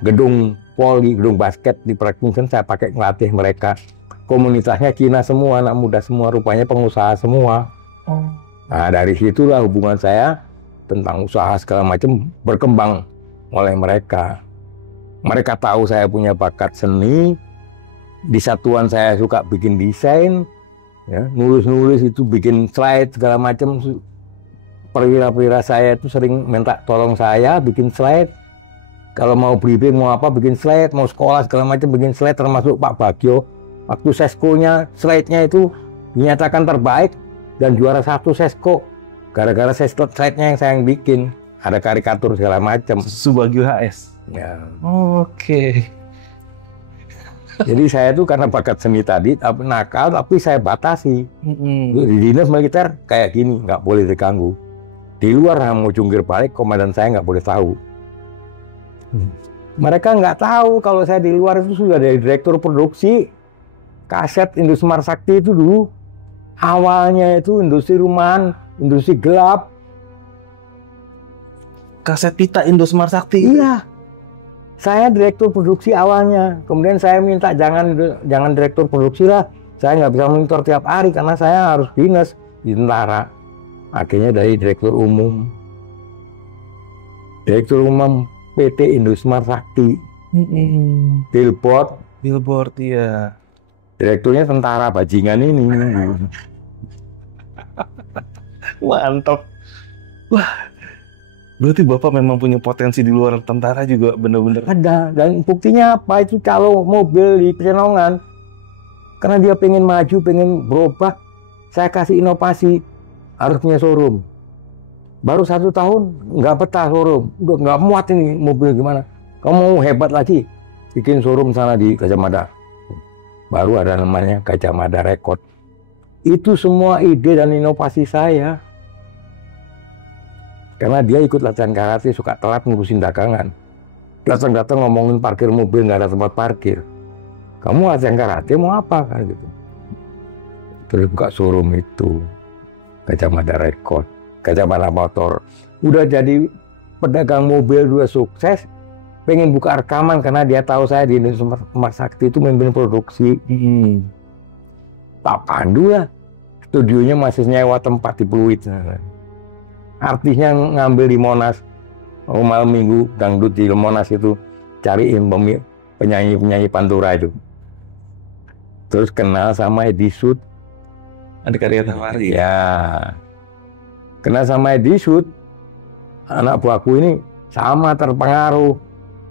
gedung poli, gedung basket di Park Vincent saya pakai ngelatih mereka. Komunitasnya Cina semua, anak muda semua, rupanya pengusaha semua. Nah, dari situlah hubungan saya tentang usaha segala macam berkembang oleh mereka. Mereka tahu saya punya bakat seni, di satuan saya suka bikin desain, ya, nulis-nulis itu, bikin slide segala macam. Perwira-perwira saya itu sering minta tolong saya bikin slide. Kalau mau briefing, mau apa, bikin slide. Mau sekolah segala macam, bikin slide. Termasuk Pak Bagio. Waktu seskonya, slide-nya itu dinyatakan terbaik dan juara 1 sesko. Gara-gara slide-nya yang saya yang bikin. Ada karikatur segala macam. Subagio HS. Ya. Oke. Jadi saya itu karena bakat seni tadi, tapi nakal, tapi saya batasi. Di dinas militer kayak gini, nggak boleh diganggu. Di luar mau jungkir balik, komandan saya nggak boleh tahu. Mereka nggak tahu kalau saya di luar itu sudah dari direktur produksi kaset Indosmart Sakti itu dulu. Awalnya itu industri rumahan, industri gelap. kaset pita Indosmart Sakti. Iya. Saya direktur produksi awalnya. Kemudian saya minta jangan direktur produksi lah. Saya nggak bisa monitor tiap hari karena saya harus dinas di tentara. Akhirnya dari direktur umum. Direktur umum PT Indosmart Sakti. Billboard, iya. Direkturnya tentara bajingan ini. Mantap. Wah, berarti Bapak memang punya potensi di luar tentara juga bener-bener. Ada, dan buktinya apa? Itu kalau mobil di Pecenongan, karena dia pengen maju, pengen berubah, saya kasih inovasi, harus punya showroom. Baru 1 tahun, nggak betah showroom, udah nggak muat ini mobil gimana. Kamu mau hebat lagi, bikin showroom sana di Gajah Mada. Baru ada namanya Gajah Mada Record. Itu semua ide dan inovasi saya. Karena dia ikut latihan karate, suka telat ngurusin dagangan. Datang-datang ngomongin parkir mobil, nggak ada tempat parkir. Kamu latihan karate mau apa kan gitu. Terus buka showroom itu, Gajah Mada Record, Gajah Mada Motor. Udah jadi pedagang mobil, dua sukses, pengen buka rekaman karena dia tahu saya di Indosmart Sakti itu memimpin produksi. Tak pandu lah. Studionya masih nyewa tempat di Pluit. Artisnya ngambil di Monas. Malam minggu dangdut di Monas itu cariin penyanyi-penyanyi Pantura itu. Terus kenal sama Edi Sud. Adik Arya Tawari. Ya. Kenal sama Edi Sud. Anak buahku ini sama terpengaruh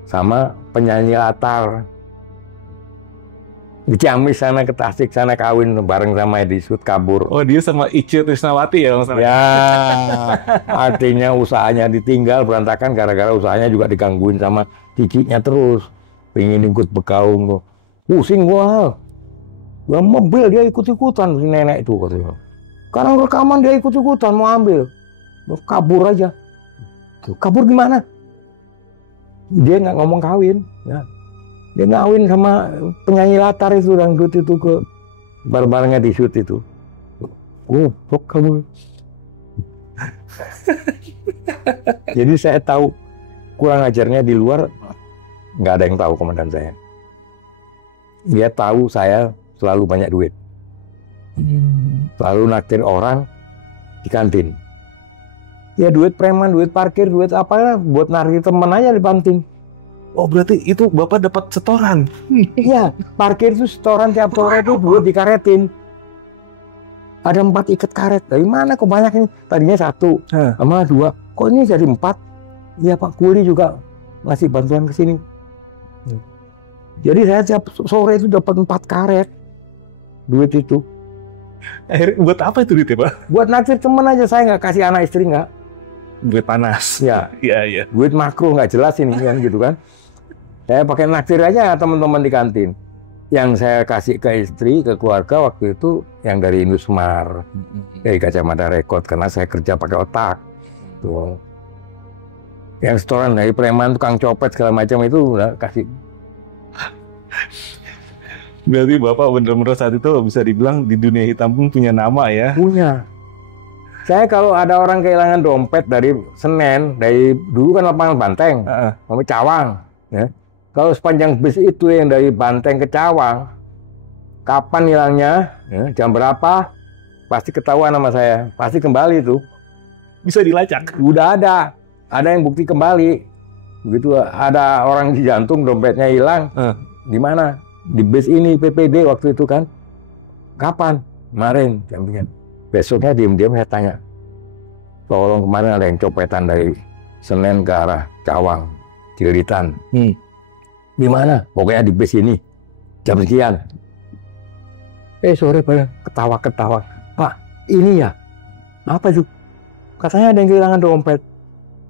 sama penyanyi latar. Di Ciamis sana ke Tasik sana kawin bareng sama Edi Sud, kabur. Oh, dia sama Ice Trisnawati ya maksudnya. Ya, artinya usahanya ditinggal berantakan gara-gara usahanya juga digangguin sama cicitnya terus. Pengen ikut bergaung tuh. Pusing gua. Gua mobil dia ikut-ikutan si nenek itu katanya. Sekarang rekaman dia ikut-ikutan mau ambil. Kabur aja. Kabur gimana? Dia nggak ngomong kawin. Ya. Dia ngawin sama penyanyi latar itu, dangdut itu ke bareng-barengnya di shoot itu. Kok kamu. Jadi saya tahu kurang ajarnya di luar nggak ada yang tahu komandan saya. Dia tahu saya selalu banyak duit, selalu naktir orang di kantin. Ya duit preman, duit parkir, duit apa buat narik teman aja di kantin. Oh, berarti itu Bapak dapat setoran. Iya, parkir itu setoran tiap sore itu duit dikaretin. Ada 4 ikat karet. Dari mana kok banyak ini? Tadinya 1 sama 2. Kok ini jadi 4? Iya Pak, kuli juga ngasih bantuan ke sini. Jadi saya tiap sore itu dapat 4 karet. Duit itu. Akhirnya buat apa itu duitnya, Pak? Buat naksir temen aja, saya nggak kasih anak istri nggak. Duit panas. Ya. Iya. Duit makro nggak jelas ini kan gitu kan. Saya pakai naksir aja teman-teman di kantin. Yang saya kasih ke istri, ke keluarga waktu itu yang dari Indosmart, dari Gajah Mada Record karena saya kerja pakai otak. Tuh. Yang setoran dari preman, tukang copet segala macam itu udah kasih. Berarti Bapak bener-bener saat itu bisa dibilang di dunia hitam pun punya nama ya? Punya. Saya kalau ada orang kehilangan dompet dari Senen, dari dulu kan lapangan Banteng, sampai Cawang. Ya. Kalau sepanjang bis itu yang dari Banteng ke Cawang, kapan hilangnya, ya, jam berapa, pasti ketahuan sama saya. Pasti kembali itu. Bisa dilacak? Udah ada yang bukti kembali. Begitu ada orang di jantung dompetnya hilang, di mana? Di bis ini PPD waktu itu kan. Kapan? Kemarin jam 3. Besoknya diam-diam saya tanya. Tolong kemarin ada yang copetan dari Senen ke arah Cawang, Cililitan. Di mana? Pokoknya di bis ini. Jam sekian. Sore pada ketawa-ketawa. Pak, ini ya? Apa itu? Katanya ada yang kehilangan dompet.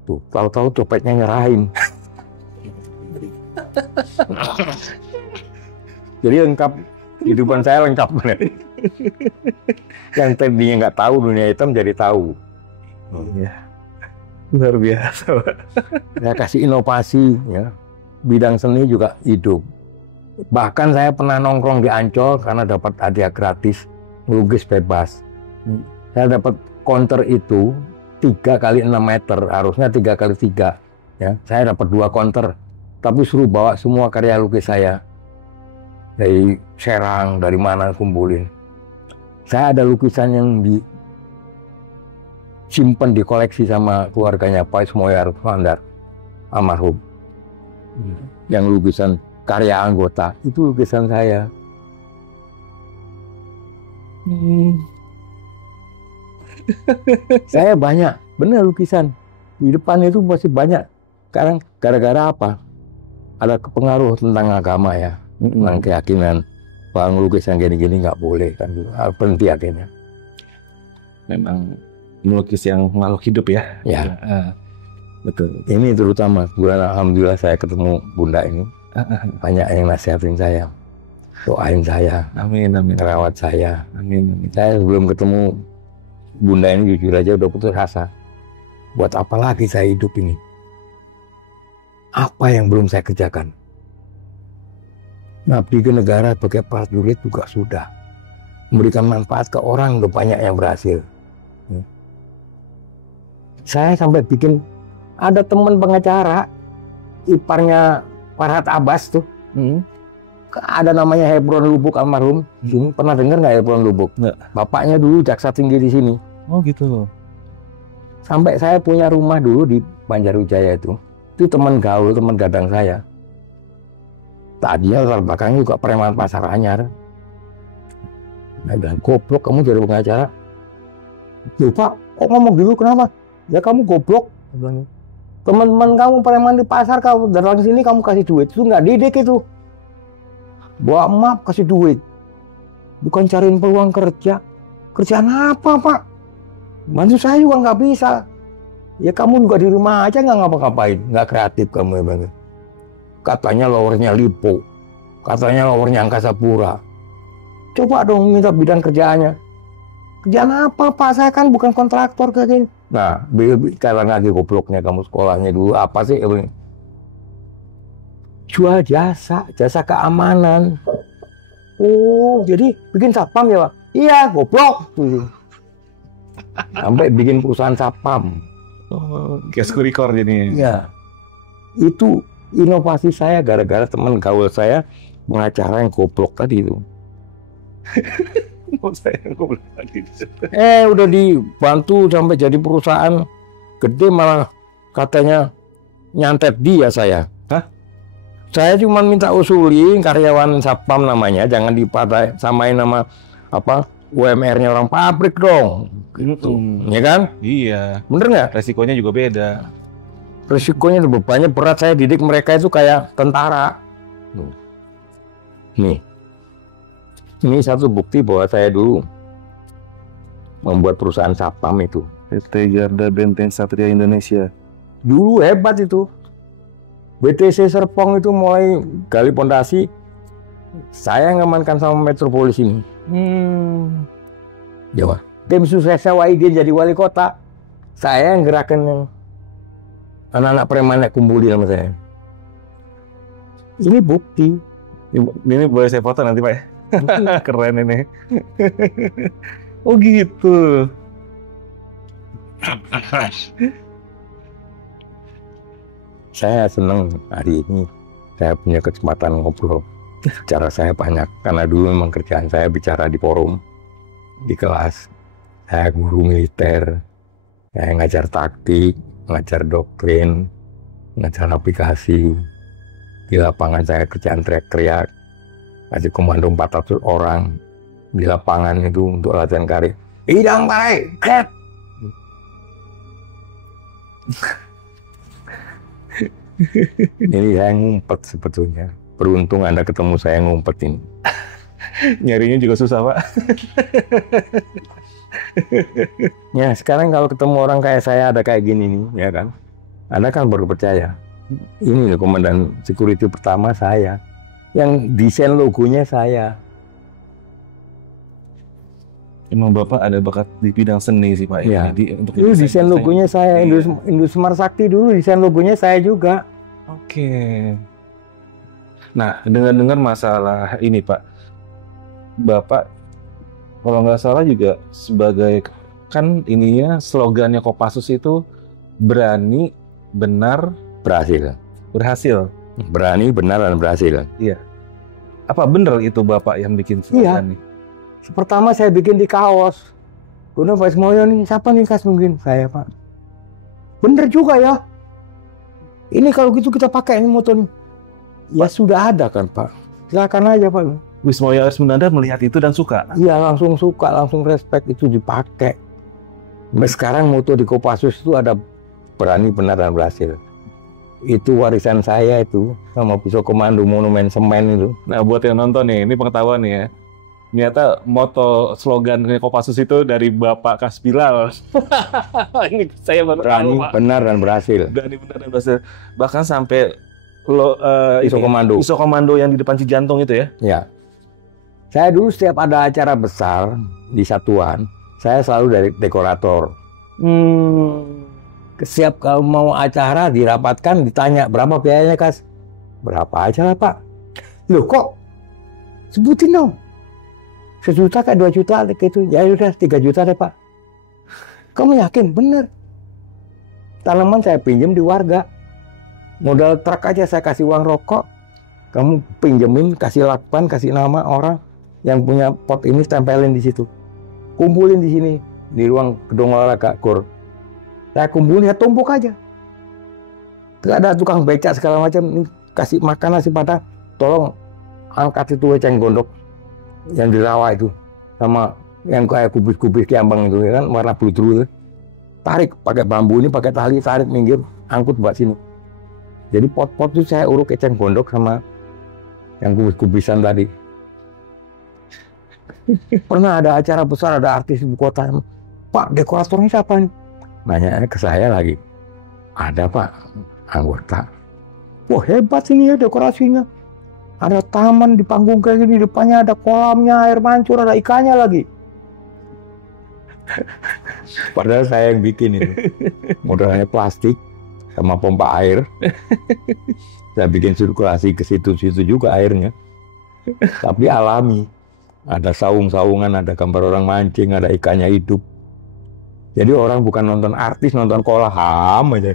Tuh, tahu-tahu dompetnya nyerahin. Jadi lengkap, kehidupan saya lengkap. Yang tadinya nggak tahu dunia hitam jadi tahu. Iya, luar biasa, Pak. Saya kasih inovasi, ya. Bidang seni juga hidup. Bahkan saya pernah nongkrong di Ancol karena dapat hadiah gratis, melukis bebas. Saya dapat counter itu 3 kali 6 meter, harusnya 3 kali 3. Ya, saya dapat 2 konter, tapi suruh bawa semua karya lukis saya dari Serang, dari mana kumpulin. Saya ada lukisan yang disimpan di koleksi sama keluarganya Pak Ismoyar Vandar almarhum. Yang lukisan karya anggota itu lukisan saya. Saya banyak, bener lukisan di depan itu masih banyak. Sekarang gara-gara apa? Ada pengaruh tentang agama ya, tentang keyakinan. Bang lukisan gini-gini nggak boleh kan, berhenti akhirnya. Memang melukis yang makhluk hidup ya. Ya, Betul. ini terutama. Alhamdulillah saya ketemu Bunda ini, banyak yang nasihatin saya, doain saya, Amin, amin. merawat saya. Amin, amin. Saya sebelum ketemu Bunda ini jujur aja udah putus asa. Buat apa lagi saya hidup ini? Apa yang belum saya kerjakan? Ngabdi ke negara sebagai prajurit juga sudah. Memberikan manfaat ke orang udah banyak yang berhasil. Saya sampai bikin, ada teman pengacara, iparnya Farhad Abbas tuh. Ada namanya Hebron Lubuk almarhum. Sini pernah dengar nggak Hebron Lubuk? Nggak. Bapaknya dulu jaksa tinggi di sini. Oh gitu. Sampai saya punya rumah dulu di Banjarwijaya itu. Itu teman gaul, teman gadang saya. Tadinya latar belakangnya juga preman Pasar Anyar. Saya bilang, goblok kamu jadi pengacara. Loh Pak, kok ngomong gitu kenapa? Ya kamu goblok. Teman-teman kamu preman di pasar, kamu datang sini kamu kasih duit. Itu nggak didik itu. Bawa map kasih duit. Bukan cariin peluang kerja. Kerjaan apa Pak? Bantu saya juga nggak bisa. Ya kamu juga di rumah aja nggak ngapa-ngapain. Nggak kreatif kamu ya Bang. Katanya lowernya Lipo. Katanya lowernya Angkasa Pura. Coba dong minta bidang kerjaannya. Kerjaan apa Pak? Saya kan bukan kontraktor kayak gini. Nah, sekarang lagi gobloknya kamu sekolahnya dulu apa sih? Jual jasa keamanan. Oh, jadi bikin satpam ya Pak? Iya, goblok. Sampai bikin perusahaan satpam. Oh, gas kurikor jadinya. Ya, itu inovasi saya gara-gara teman gaul saya pengacara yang goblok tadi itu. Udah dibantu sampai jadi perusahaan gede malah katanya nyantet dia saya. Hah? Saya cuma minta usulin karyawan satpam namanya, jangan dipakai samain nama apa UMR-nya orang pabrik dong. Gitu. Ya kan? Iya. Bener nggak? Resikonya juga beda. Resikonya bebannya berat, saya didik mereka itu kayak tentara. Nih. Ini satu bukti bahwa saya dulu membuat perusahaan satpam itu. PT Garda Benteng Satria Indonesia. Dulu hebat itu. BTC Serpong itu mulai gali pondasi, saya ngamankan sama Metropolis ini. Jawa. Tim suksesnya Wahidin jadi wali kota, saya yang gerakan yang anak-anak preman yang kumpulin sama saya. Ini bukti. Ini boleh saya foto nanti Pak ya? Keren ini. Oh gitu. Saya senang hari ini saya punya kesempatan ngobrol. Cara saya banyak karena dulu memang kerjaan saya bicara di forum, di kelas. Saya guru militer, saya ngajar taktik, ngajar doktrin, ngajar aplikasi. Di lapangan saya kerjaan teriak-teriak, kasih komando 400 orang di lapangan itu untuk latihan karir. Hidang tarik, kret. Ini saya ngumpet sebetulnya. Beruntung Anda ketemu saya ngumpet ini. Nyarinya juga susah Pak. Ya sekarang kalau ketemu orang kayak saya ada kayak gini nih, ya kan? Anda kan baru percaya. Ini loh komandan security pertama saya. Yang desain logonya saya. Emang Bapak ada bakat di bidang seni sih Pak. Ya. Jadi untuk Itu desain logonya saya. Iya. Indosmart Sakti dulu desain logonya saya juga. Oke. Nah, dengar-dengar masalah ini Pak. Bapak kalau nggak salah juga sebagai kan ininya slogannya Kopassus itu berani, benar, Berhasil. berhasil. Berani, benar, dan berhasil. Apa bener itu Bapak yang bikin slogan nih? Pertama saya bikin di kaos. Kemudian Pak Ismoyo nih, siapa nih Kas mungkin? Saya Pak. Bener juga ya. Ini kalau gitu kita pakai ini motor nih. Ya sudah ada kan Pak. Silakan aja Pak. Wismoyo Arsmunanda melihat itu dan suka. Iya langsung suka, langsung respect itu dipakai. Sampai sekarang moto di Kopassus itu ada berani, benar, dan berhasil. Itu warisan saya itu sama pisau komando monumen semen itu. Nah buat yang nonton nih, ini pengetahuan nih ya. Ternyata moto slogan Kopassus itu dari Bapak Kas Bilal. Ini saya baru Berani, tahu, Pak. benar, dan berhasil. Berani, benar, dan berhasil. Bahkan sampai Pisau komando. Pisau komando yang di depan Cijantung itu ya. Ya. Saya dulu setiap ada acara besar di satuan, saya selalu dari dekorator. Setiap kalau mau acara dirapatkan ditanya berapa biayanya Kas? Berapa aja lah Pak. Loh kok? Sebutin dong. 1 juta kayak 2 juta gitu. Ya udah 3 juta deh Pak. Kamu yakin? Bener. Tanaman saya pinjam di warga. Modal truk aja saya kasih uang rokok. Kamu pinjemin, kasih lakban, kasih nama orang yang punya pot ini, tempelin di situ. Kumpulin di sini di ruang gedung olahraga GOR. Saya kumpulin, ya tumpuk aja. Gak ada tukang becak segala macam. Ini kasih makan nasi padang. Tolong angkat itu eceng gondok yang di rawa itu, sama yang kayak kubis-kubis kiambang itu ya kan, warna bludru itu. Tarik pakai bambu ini, pakai tali, tarik minggir, angkut buat sini. Jadi pot-pot itu saya uruk eceng gondok sama yang kubis-kubisan tadi. Pernah ada acara besar, ada artis ibu kota. Pak, dekoratornya siapa nih? Nanya ke saya lagi. Ada Pak, anggota. Wah hebat ini ya dekorasinya. Ada taman di panggung kayak gini, depannya ada kolamnya, air mancur, ada ikannya lagi. Padahal saya yang bikin itu. Modalnya plastik sama pompa air. Saya bikin sirkulasi ke situ-situ juga airnya. Tapi alami. Ada saung-saungan, ada gambar orang mancing, ada ikannya hidup. Jadi orang bukan nonton artis, nonton kolam aja.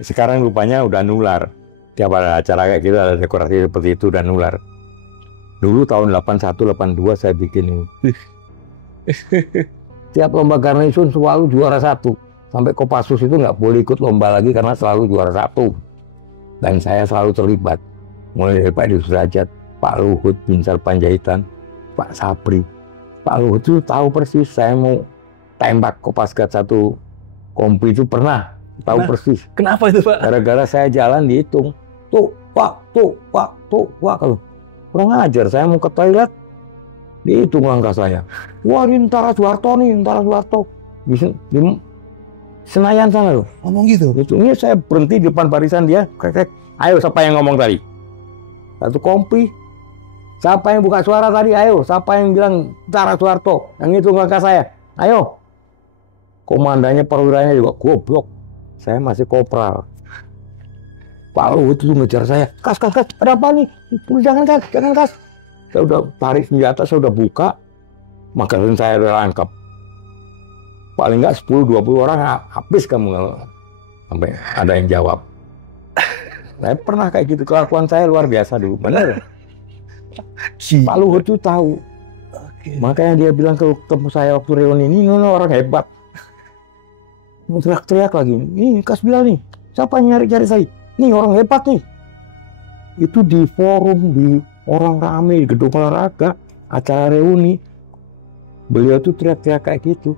Sekarang rupanya udah nular. Tiap ada acara kayak gitu, ada dekorasi seperti itu, dan nular. Dulu tahun 81, 82 saya bikin ini. Tiap lomba Garnison selalu juara 1. Sampai Kopassus itu nggak boleh ikut lomba lagi karena selalu juara 1. Dan saya selalu terlibat. Mulai dari Pak Sudrajat, Pak Luhut, Binsar Panjaitan, Pak Sapri. Pak Luhut itu tahu persis saya mau tembak Kopasgat 1 kompi itu pernah tahu persis. Kenapa itu Pak? Gara-gara saya jalan dihitung. Tuh, Pak, tuh, Pak, tuh, Pak. Kalau kurang ajar, saya mau ke toilet, dihitung langkah saya. Wah, ini Tentara Soeharto nih, Tentara Soeharto. Di Senayan sana loh. Ngomong gitu? Hitungnya saya berhenti di depan barisan dia. Krek. Ayo, siapa yang ngomong tadi? 1 kompi. Siapa yang buka suara tadi? Ayo, siapa yang bilang Tentara Soeharto? Yang hitung langkah saya. Ayo. Komandannya, perwiranya juga goblok. Saya masih kopral. Pak Luhut itu ngejar saya. Kas, ada apa nih? Jangan kas. Saya udah tarik senjata, saya udah buka. Magasin saya udah lengkap. Paling nggak 10-20 orang habis kamu kalau sampai ada yang jawab. Saya pernah kayak gitu, kelakuan saya luar biasa dulu. Bener. Pak Luhut itu tahu. Makanya dia bilang ke saya waktu reuni ini, orang hebat. Mau teriak-teriak lagi. Ini Kas Bilal nih. Siapa yang nyari-cari saya? Nih orang hebat nih. Itu di forum, di orang rame, di gedung olahraga, acara reuni. Beliau tuh teriak-teriak kayak gitu.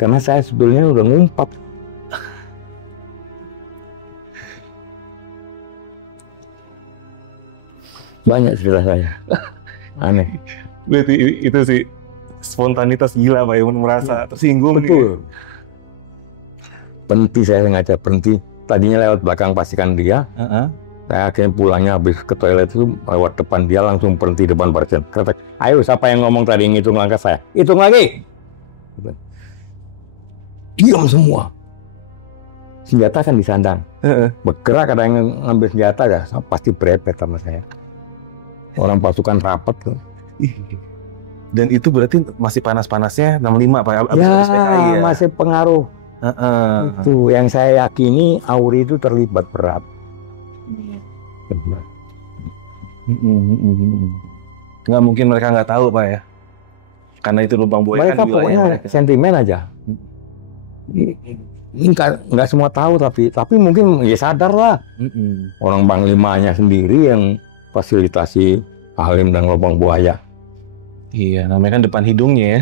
Karena saya sebetulnya udah ngumpat. Banyak cerita saya. Aneh. Berarti itu sih spontanitas gila Pak, yang merasa tersinggung. Betul. Berhenti, saya sengaja berhenti. Tadinya lewat belakang pastikan dia. Saya akhirnya pulangnya habis ke toilet itu lewat depan dia, langsung berhenti depan barisan. Kretek. Ayo, siapa yang ngomong tadi ngitung langkah saya? Hitung lagi. Diam semua. Senjata kan disandang. Bergerak ada yang ngambil senjata ya, pasti berepet sama saya. Orang pasukan rapat tuh. Dan itu berarti masih panas-panasnya 65 Pak. Abis Ya, SPKI ya. masih pengaruh. Itu yang saya yakini AURI itu terlibat berat. Nggak mungkin mereka nggak tahu Pak ya. Karena itu lubang buaya Mereka kan wilayah pokoknya mereka. sentimen aja. Ini nggak semua tahu tapi mungkin ya sadar lah. Orang panglimanya sendiri yang fasilitasi Halim dan lubang buaya. Iya, namanya kan depan hidungnya ya.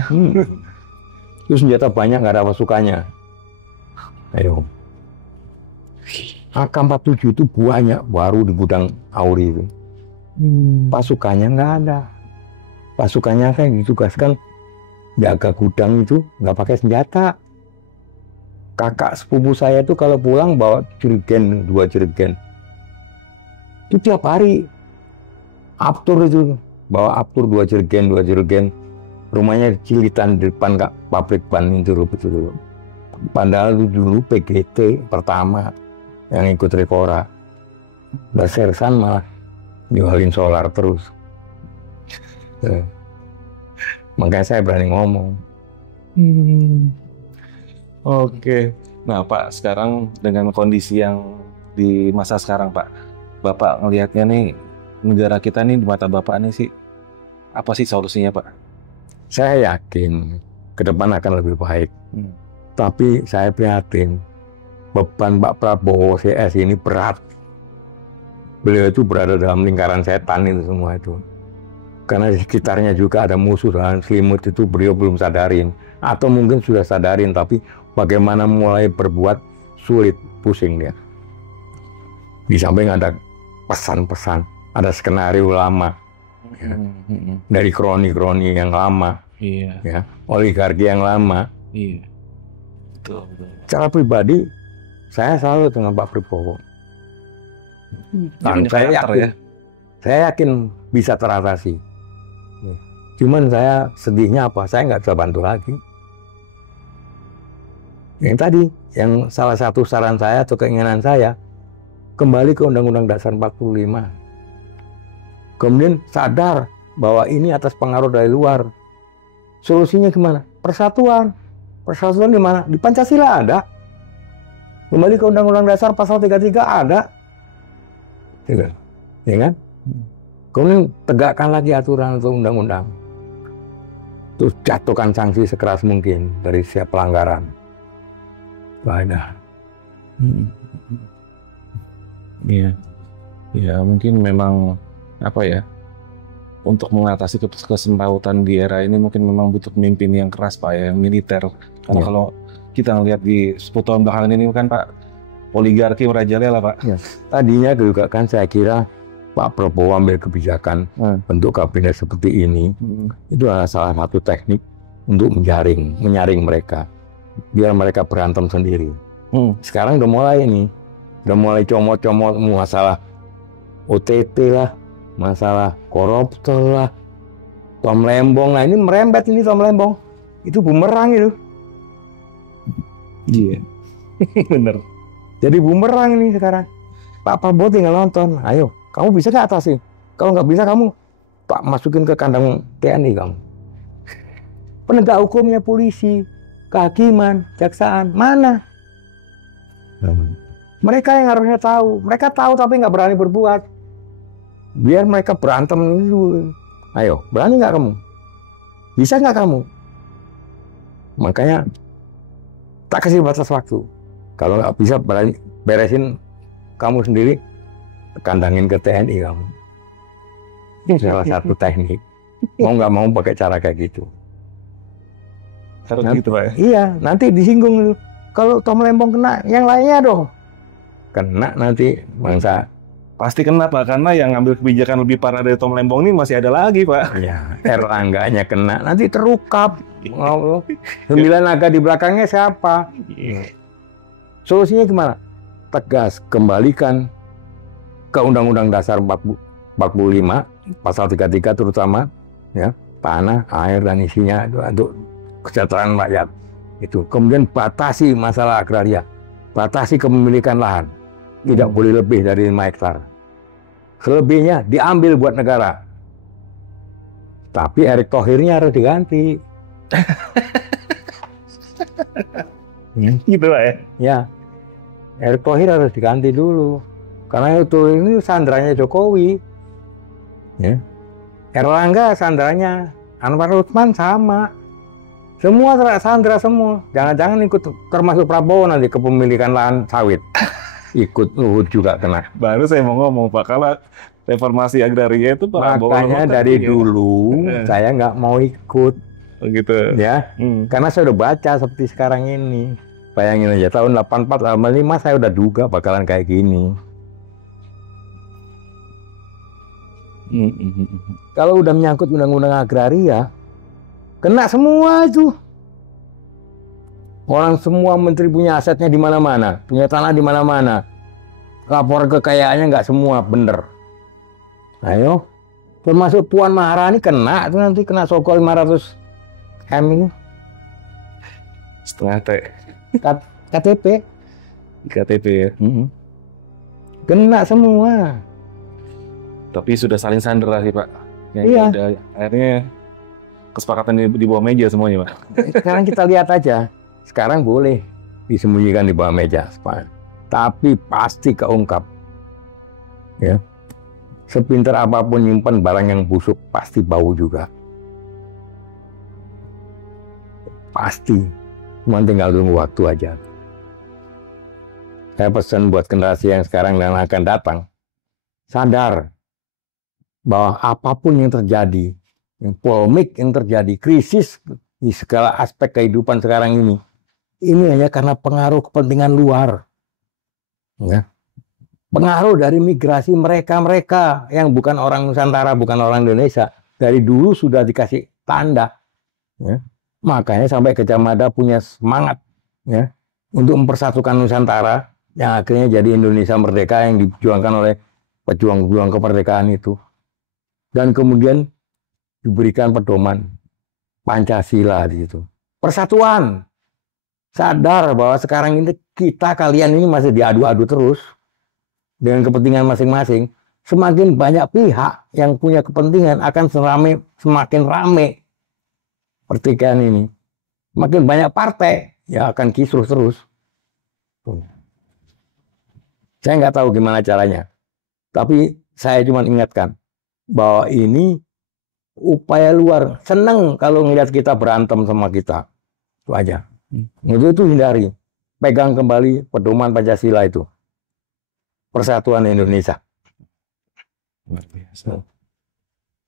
Itu senjata banyak, nggak ada pasukannya. Ayo. AK-47 itu banyak baru di gudang AURI itu. Pasukannya nggak ada. Pasukannya kan ditugaskan jaga gudang itu nggak pakai senjata. Kakak sepupu saya itu kalau pulang bawa jerigen, 2 jerigen. Itu tiap hari. Aptur itu bawa Aptur 2 jerigen. Rumahnya Cilitan di depan pabrik ban itu betul. Padahal dulu PGT pertama yang ikut Rekora. Udah sersan malah jualin solar terus. Makanya saya berani ngomong. Oke. Nah Pak, sekarang dengan kondisi yang di masa sekarang Pak, Bapak ngelihatnya nih negara kita nih di mata Bapak nih sih, apa sih solusinya Pak? Saya yakin ke depan akan lebih baik. Tapi saya prihatin, beban Pak Prabowo CS ini berat. Beliau itu berada dalam lingkaran setan itu semua itu. Karena di sekitarnya juga ada musuh dan selimut itu beliau belum sadarin. Atau mungkin sudah sadarin, tapi bagaimana mulai berbuat sulit, pusing dia. Di samping ada pesan-pesan, ada skenario lama. Ya. Dari kroni-kroni yang lama. Iya. Ya, oligarki yang lama. Iya. Betul. Secara pribadi, saya selalu dengan Pak Prabowo. Dan saya yakin bisa teratasi. Cuman saya sedihnya apa? Saya nggak bisa bantu lagi. Yang tadi, yang salah satu saran saya atau keinginan saya, kembali ke Undang-Undang Dasar 45. Kemudian sadar bahwa ini atas pengaruh dari luar. Solusinya gimana? Persatuan. Persatuan di mana? Di Pancasila ada. Kembali ke Undang-Undang Dasar pasal 33 ada. Ya kan? Kemudian tegakkan lagi aturan atau undang-undang. Terus jatuhkan sanksi sekeras mungkin dari setiap pelanggaran. Banyak. Iya. Ya mungkin memang apa ya? Untuk mengatasi kesemrautan di era ini mungkin memang butuh pemimpin yang keras Pak ya, yang militer. Karena kalau kita ngelihat di 10 tahun belakangan ini kan Pak, oligarki merajalela Pak. Ya. Tadinya juga kan saya kira Pak Prabowo ambil kebijakan bentuk kabinet seperti ini. Itu adalah salah satu teknik untuk menyaring mereka. Biar mereka berantem sendiri. Sekarang udah mulai nih. Udah mulai comot-comot masalah OTT lah. Masalah koruptor lah. Tom Lembong. Nah ini merembet ini Tom Lembong. Itu bumerang itu. Iya. Bener. Jadi bumerang ini sekarang. Pak Prabowo tinggal nonton. Ayo, kamu bisa nggak atasi? Kalau nggak bisa kamu Pak masukin ke kandang TNI kamu. Penegak hukumnya polisi, kehakiman, jaksaan, mana? Mereka yang harusnya tahu. Mereka tahu tapi nggak berani berbuat. Biar mereka berantem dulu. Ayo, berani nggak kamu? Bisa nggak kamu? Makanya tak kasih batas waktu. Kalau nggak bisa beresin kamu sendiri, kandangin ke TNI kamu. Itu salah satu teknik. Mau nggak mau pakai cara kayak gitu. Harus gitu Pak ya? Iya, nanti disinggung dulu. Kalau Tom Lembong kena, yang lainnya dong. Kena nanti bangsa. Pasti kena Pak, karena yang ngambil kebijakan lebih parah dari Tom Lembong ini masih ada lagi Pak. Ya, Erlangganya kena, nanti terukap. 9 naga di belakangnya siapa? Solusinya gimana? Tegas, kembalikan ke Undang-Undang Dasar 45, pasal 33 terutama, ya, tanah, air dan isinya untuk kesejahteraan rakyat. Itu. Kemudian batasi masalah agraria, batasi kepemilikan lahan, tidak boleh lebih dari 5 hektar. Selebihnya diambil buat negara. Tapi Erick Thohirnya harus diganti. Gitu Pak ya. Ya, Erick Thohir harus diganti dulu. Karena itu ini sandranya Jokowi. Ya. Erlangga sandranya, Anwar Utsman sama. Semua sandra semua. Jangan-jangan ikut termasuk Prabowo nanti kepemilikan lahan sawit. Ikut Luhut juga kena. Baru saya mau ngomong Pak, kalau reformasi agraria itu Prabowo. Makanya dari dulu saya nggak mau ikut. Gitu. Ya, karena saya udah baca seperti sekarang ini. Bayangin aja tahun 84, 85 saya udah duga bakalan kayak gini. Kalau udah menyangkut undang-undang agraria, kena semua itu. Orang semua menteri punya asetnya di mana-mana, punya tanah di mana-mana. Lapor kekayaannya nggak semua bener. Ayo, termasuk Puan Maharani kena tuh nanti kena sogol 500 M ini. Setengah T. KTP. KTP ya. Kena semua. Tapi sudah saling sandera sih Pak. Iya. Udah, akhirnya kesepakatan di bawah meja semuanya Pak. Sekarang kita lihat aja. Sekarang boleh disembunyikan di bawah meja, tapi pasti keungkap. Ya. Sepintar apapun nyimpan barang yang busuk pasti bau juga. Pasti. Cuma tinggal tunggu waktu aja. Saya pesan buat generasi yang sekarang dan akan datang, sadar bahwa apapun yang terjadi, polemik yang terjadi, krisis di segala aspek kehidupan sekarang ini hanya karena pengaruh kepentingan luar. Ya. Pengaruh dari migrasi mereka yang bukan orang Nusantara, bukan orang Indonesia. Dari dulu sudah dikasih tanda. Ya. Makanya sampai Gajah Mada punya semangat ya, untuk mempersatukan Nusantara yang akhirnya jadi Indonesia merdeka yang diperjuangkan oleh pejuang-pejuang kemerdekaan itu. Dan kemudian diberikan pedoman Pancasila di situ. Persatuan. Sadar bahwa sekarang ini kalian ini masih diadu-adu terus dengan kepentingan masing-masing. Semakin banyak pihak yang punya kepentingan akan semakin rame pertikaian ini. Makin banyak partai ya akan kisruh terus. Saya nggak tahu gimana caranya. Tapi saya cuma ingatkan bahwa ini upaya luar. Senang kalau ngelihat kita berantem sama kita. Itu aja. Itu hindari. Pegang kembali pedoman Pancasila itu. Persatuan Indonesia. Luar biasa.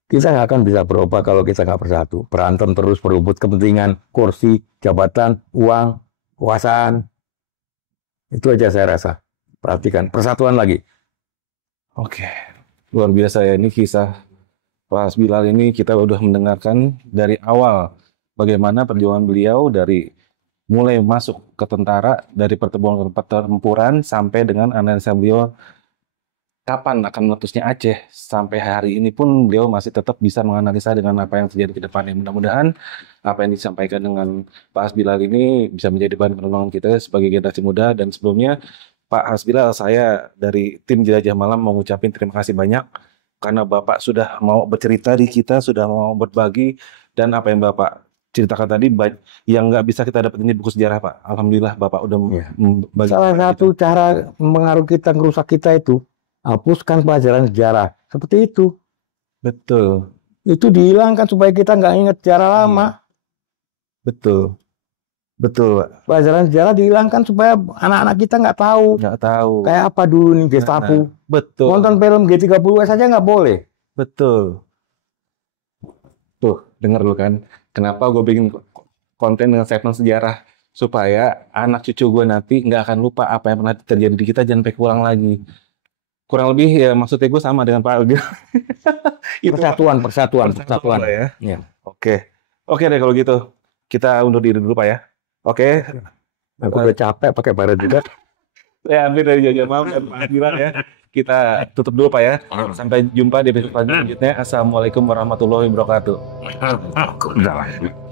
Kita nggak akan bisa berubah kalau kita nggak bersatu. Berantem terus, berebut kepentingan, kursi, jabatan, uang, kekuasaan. Itu aja saya rasa. Perhatikan, persatuan lagi. Oke, luar biasa ya. Ini kisah Pak Bilal ini kita udah mendengarkan dari awal bagaimana perjuangan beliau dari mulai masuk ke tentara, dari pertempuran sampai dengan analisa beliau kapan akan meletusnya Aceh, sampai hari ini pun beliau masih tetap bisa menganalisa dengan apa yang terjadi ke depannya. Mudah-mudahan apa yang disampaikan dengan Pak Hasbilal ini bisa menjadi bahan pertimbangan kita sebagai generasi muda. Dan sebelumnya Pak Hasbilal, saya dari tim Jelajah Malam mau ngucapin terima kasih banyak karena Bapak sudah mau bercerita di kita, sudah mau berbagi, dan apa yang Bapak ceritakan tadi yang nggak bisa kita dapetin di buku sejarah Pak. Alhamdulillah Bapak udah membagi. Salah satu cara mengaruhi kita, ngerusak kita itu hapuskan pelajaran sejarah. Seperti itu. Betul. Itu dihilangkan supaya kita nggak ingat sejarah lama. Betul. Betul, Pak. Pelajaran sejarah dihilangkan supaya anak-anak kita nggak tahu. Nggak tahu. Kayak apa dulu nih Gestapo. Betul. Nonton film G30S saja nggak boleh. Betul. Tuh, denger lu kan. Kenapa gue bikin konten dengan segmen sejarah. Supaya anak cucu gue nanti nggak akan lupa apa yang pernah terjadi di kita, jangan sampai ulang lagi. Kurang lebih ya maksudnya gue sama dengan Pak Algil. Persatuan ya. Ya. Oke deh kalau gitu. Kita undur diri dulu Pak ya. Oke. Aku udah capek pakai baret juga. Saya ambil dari Jelajah Malam dan Pak Hasbilal ya. Kita tutup dulu Pak ya. Sampai jumpa di episode selanjutnya. Assalamualaikum warahmatullahi wabarakatuh. Waalaikumsalam.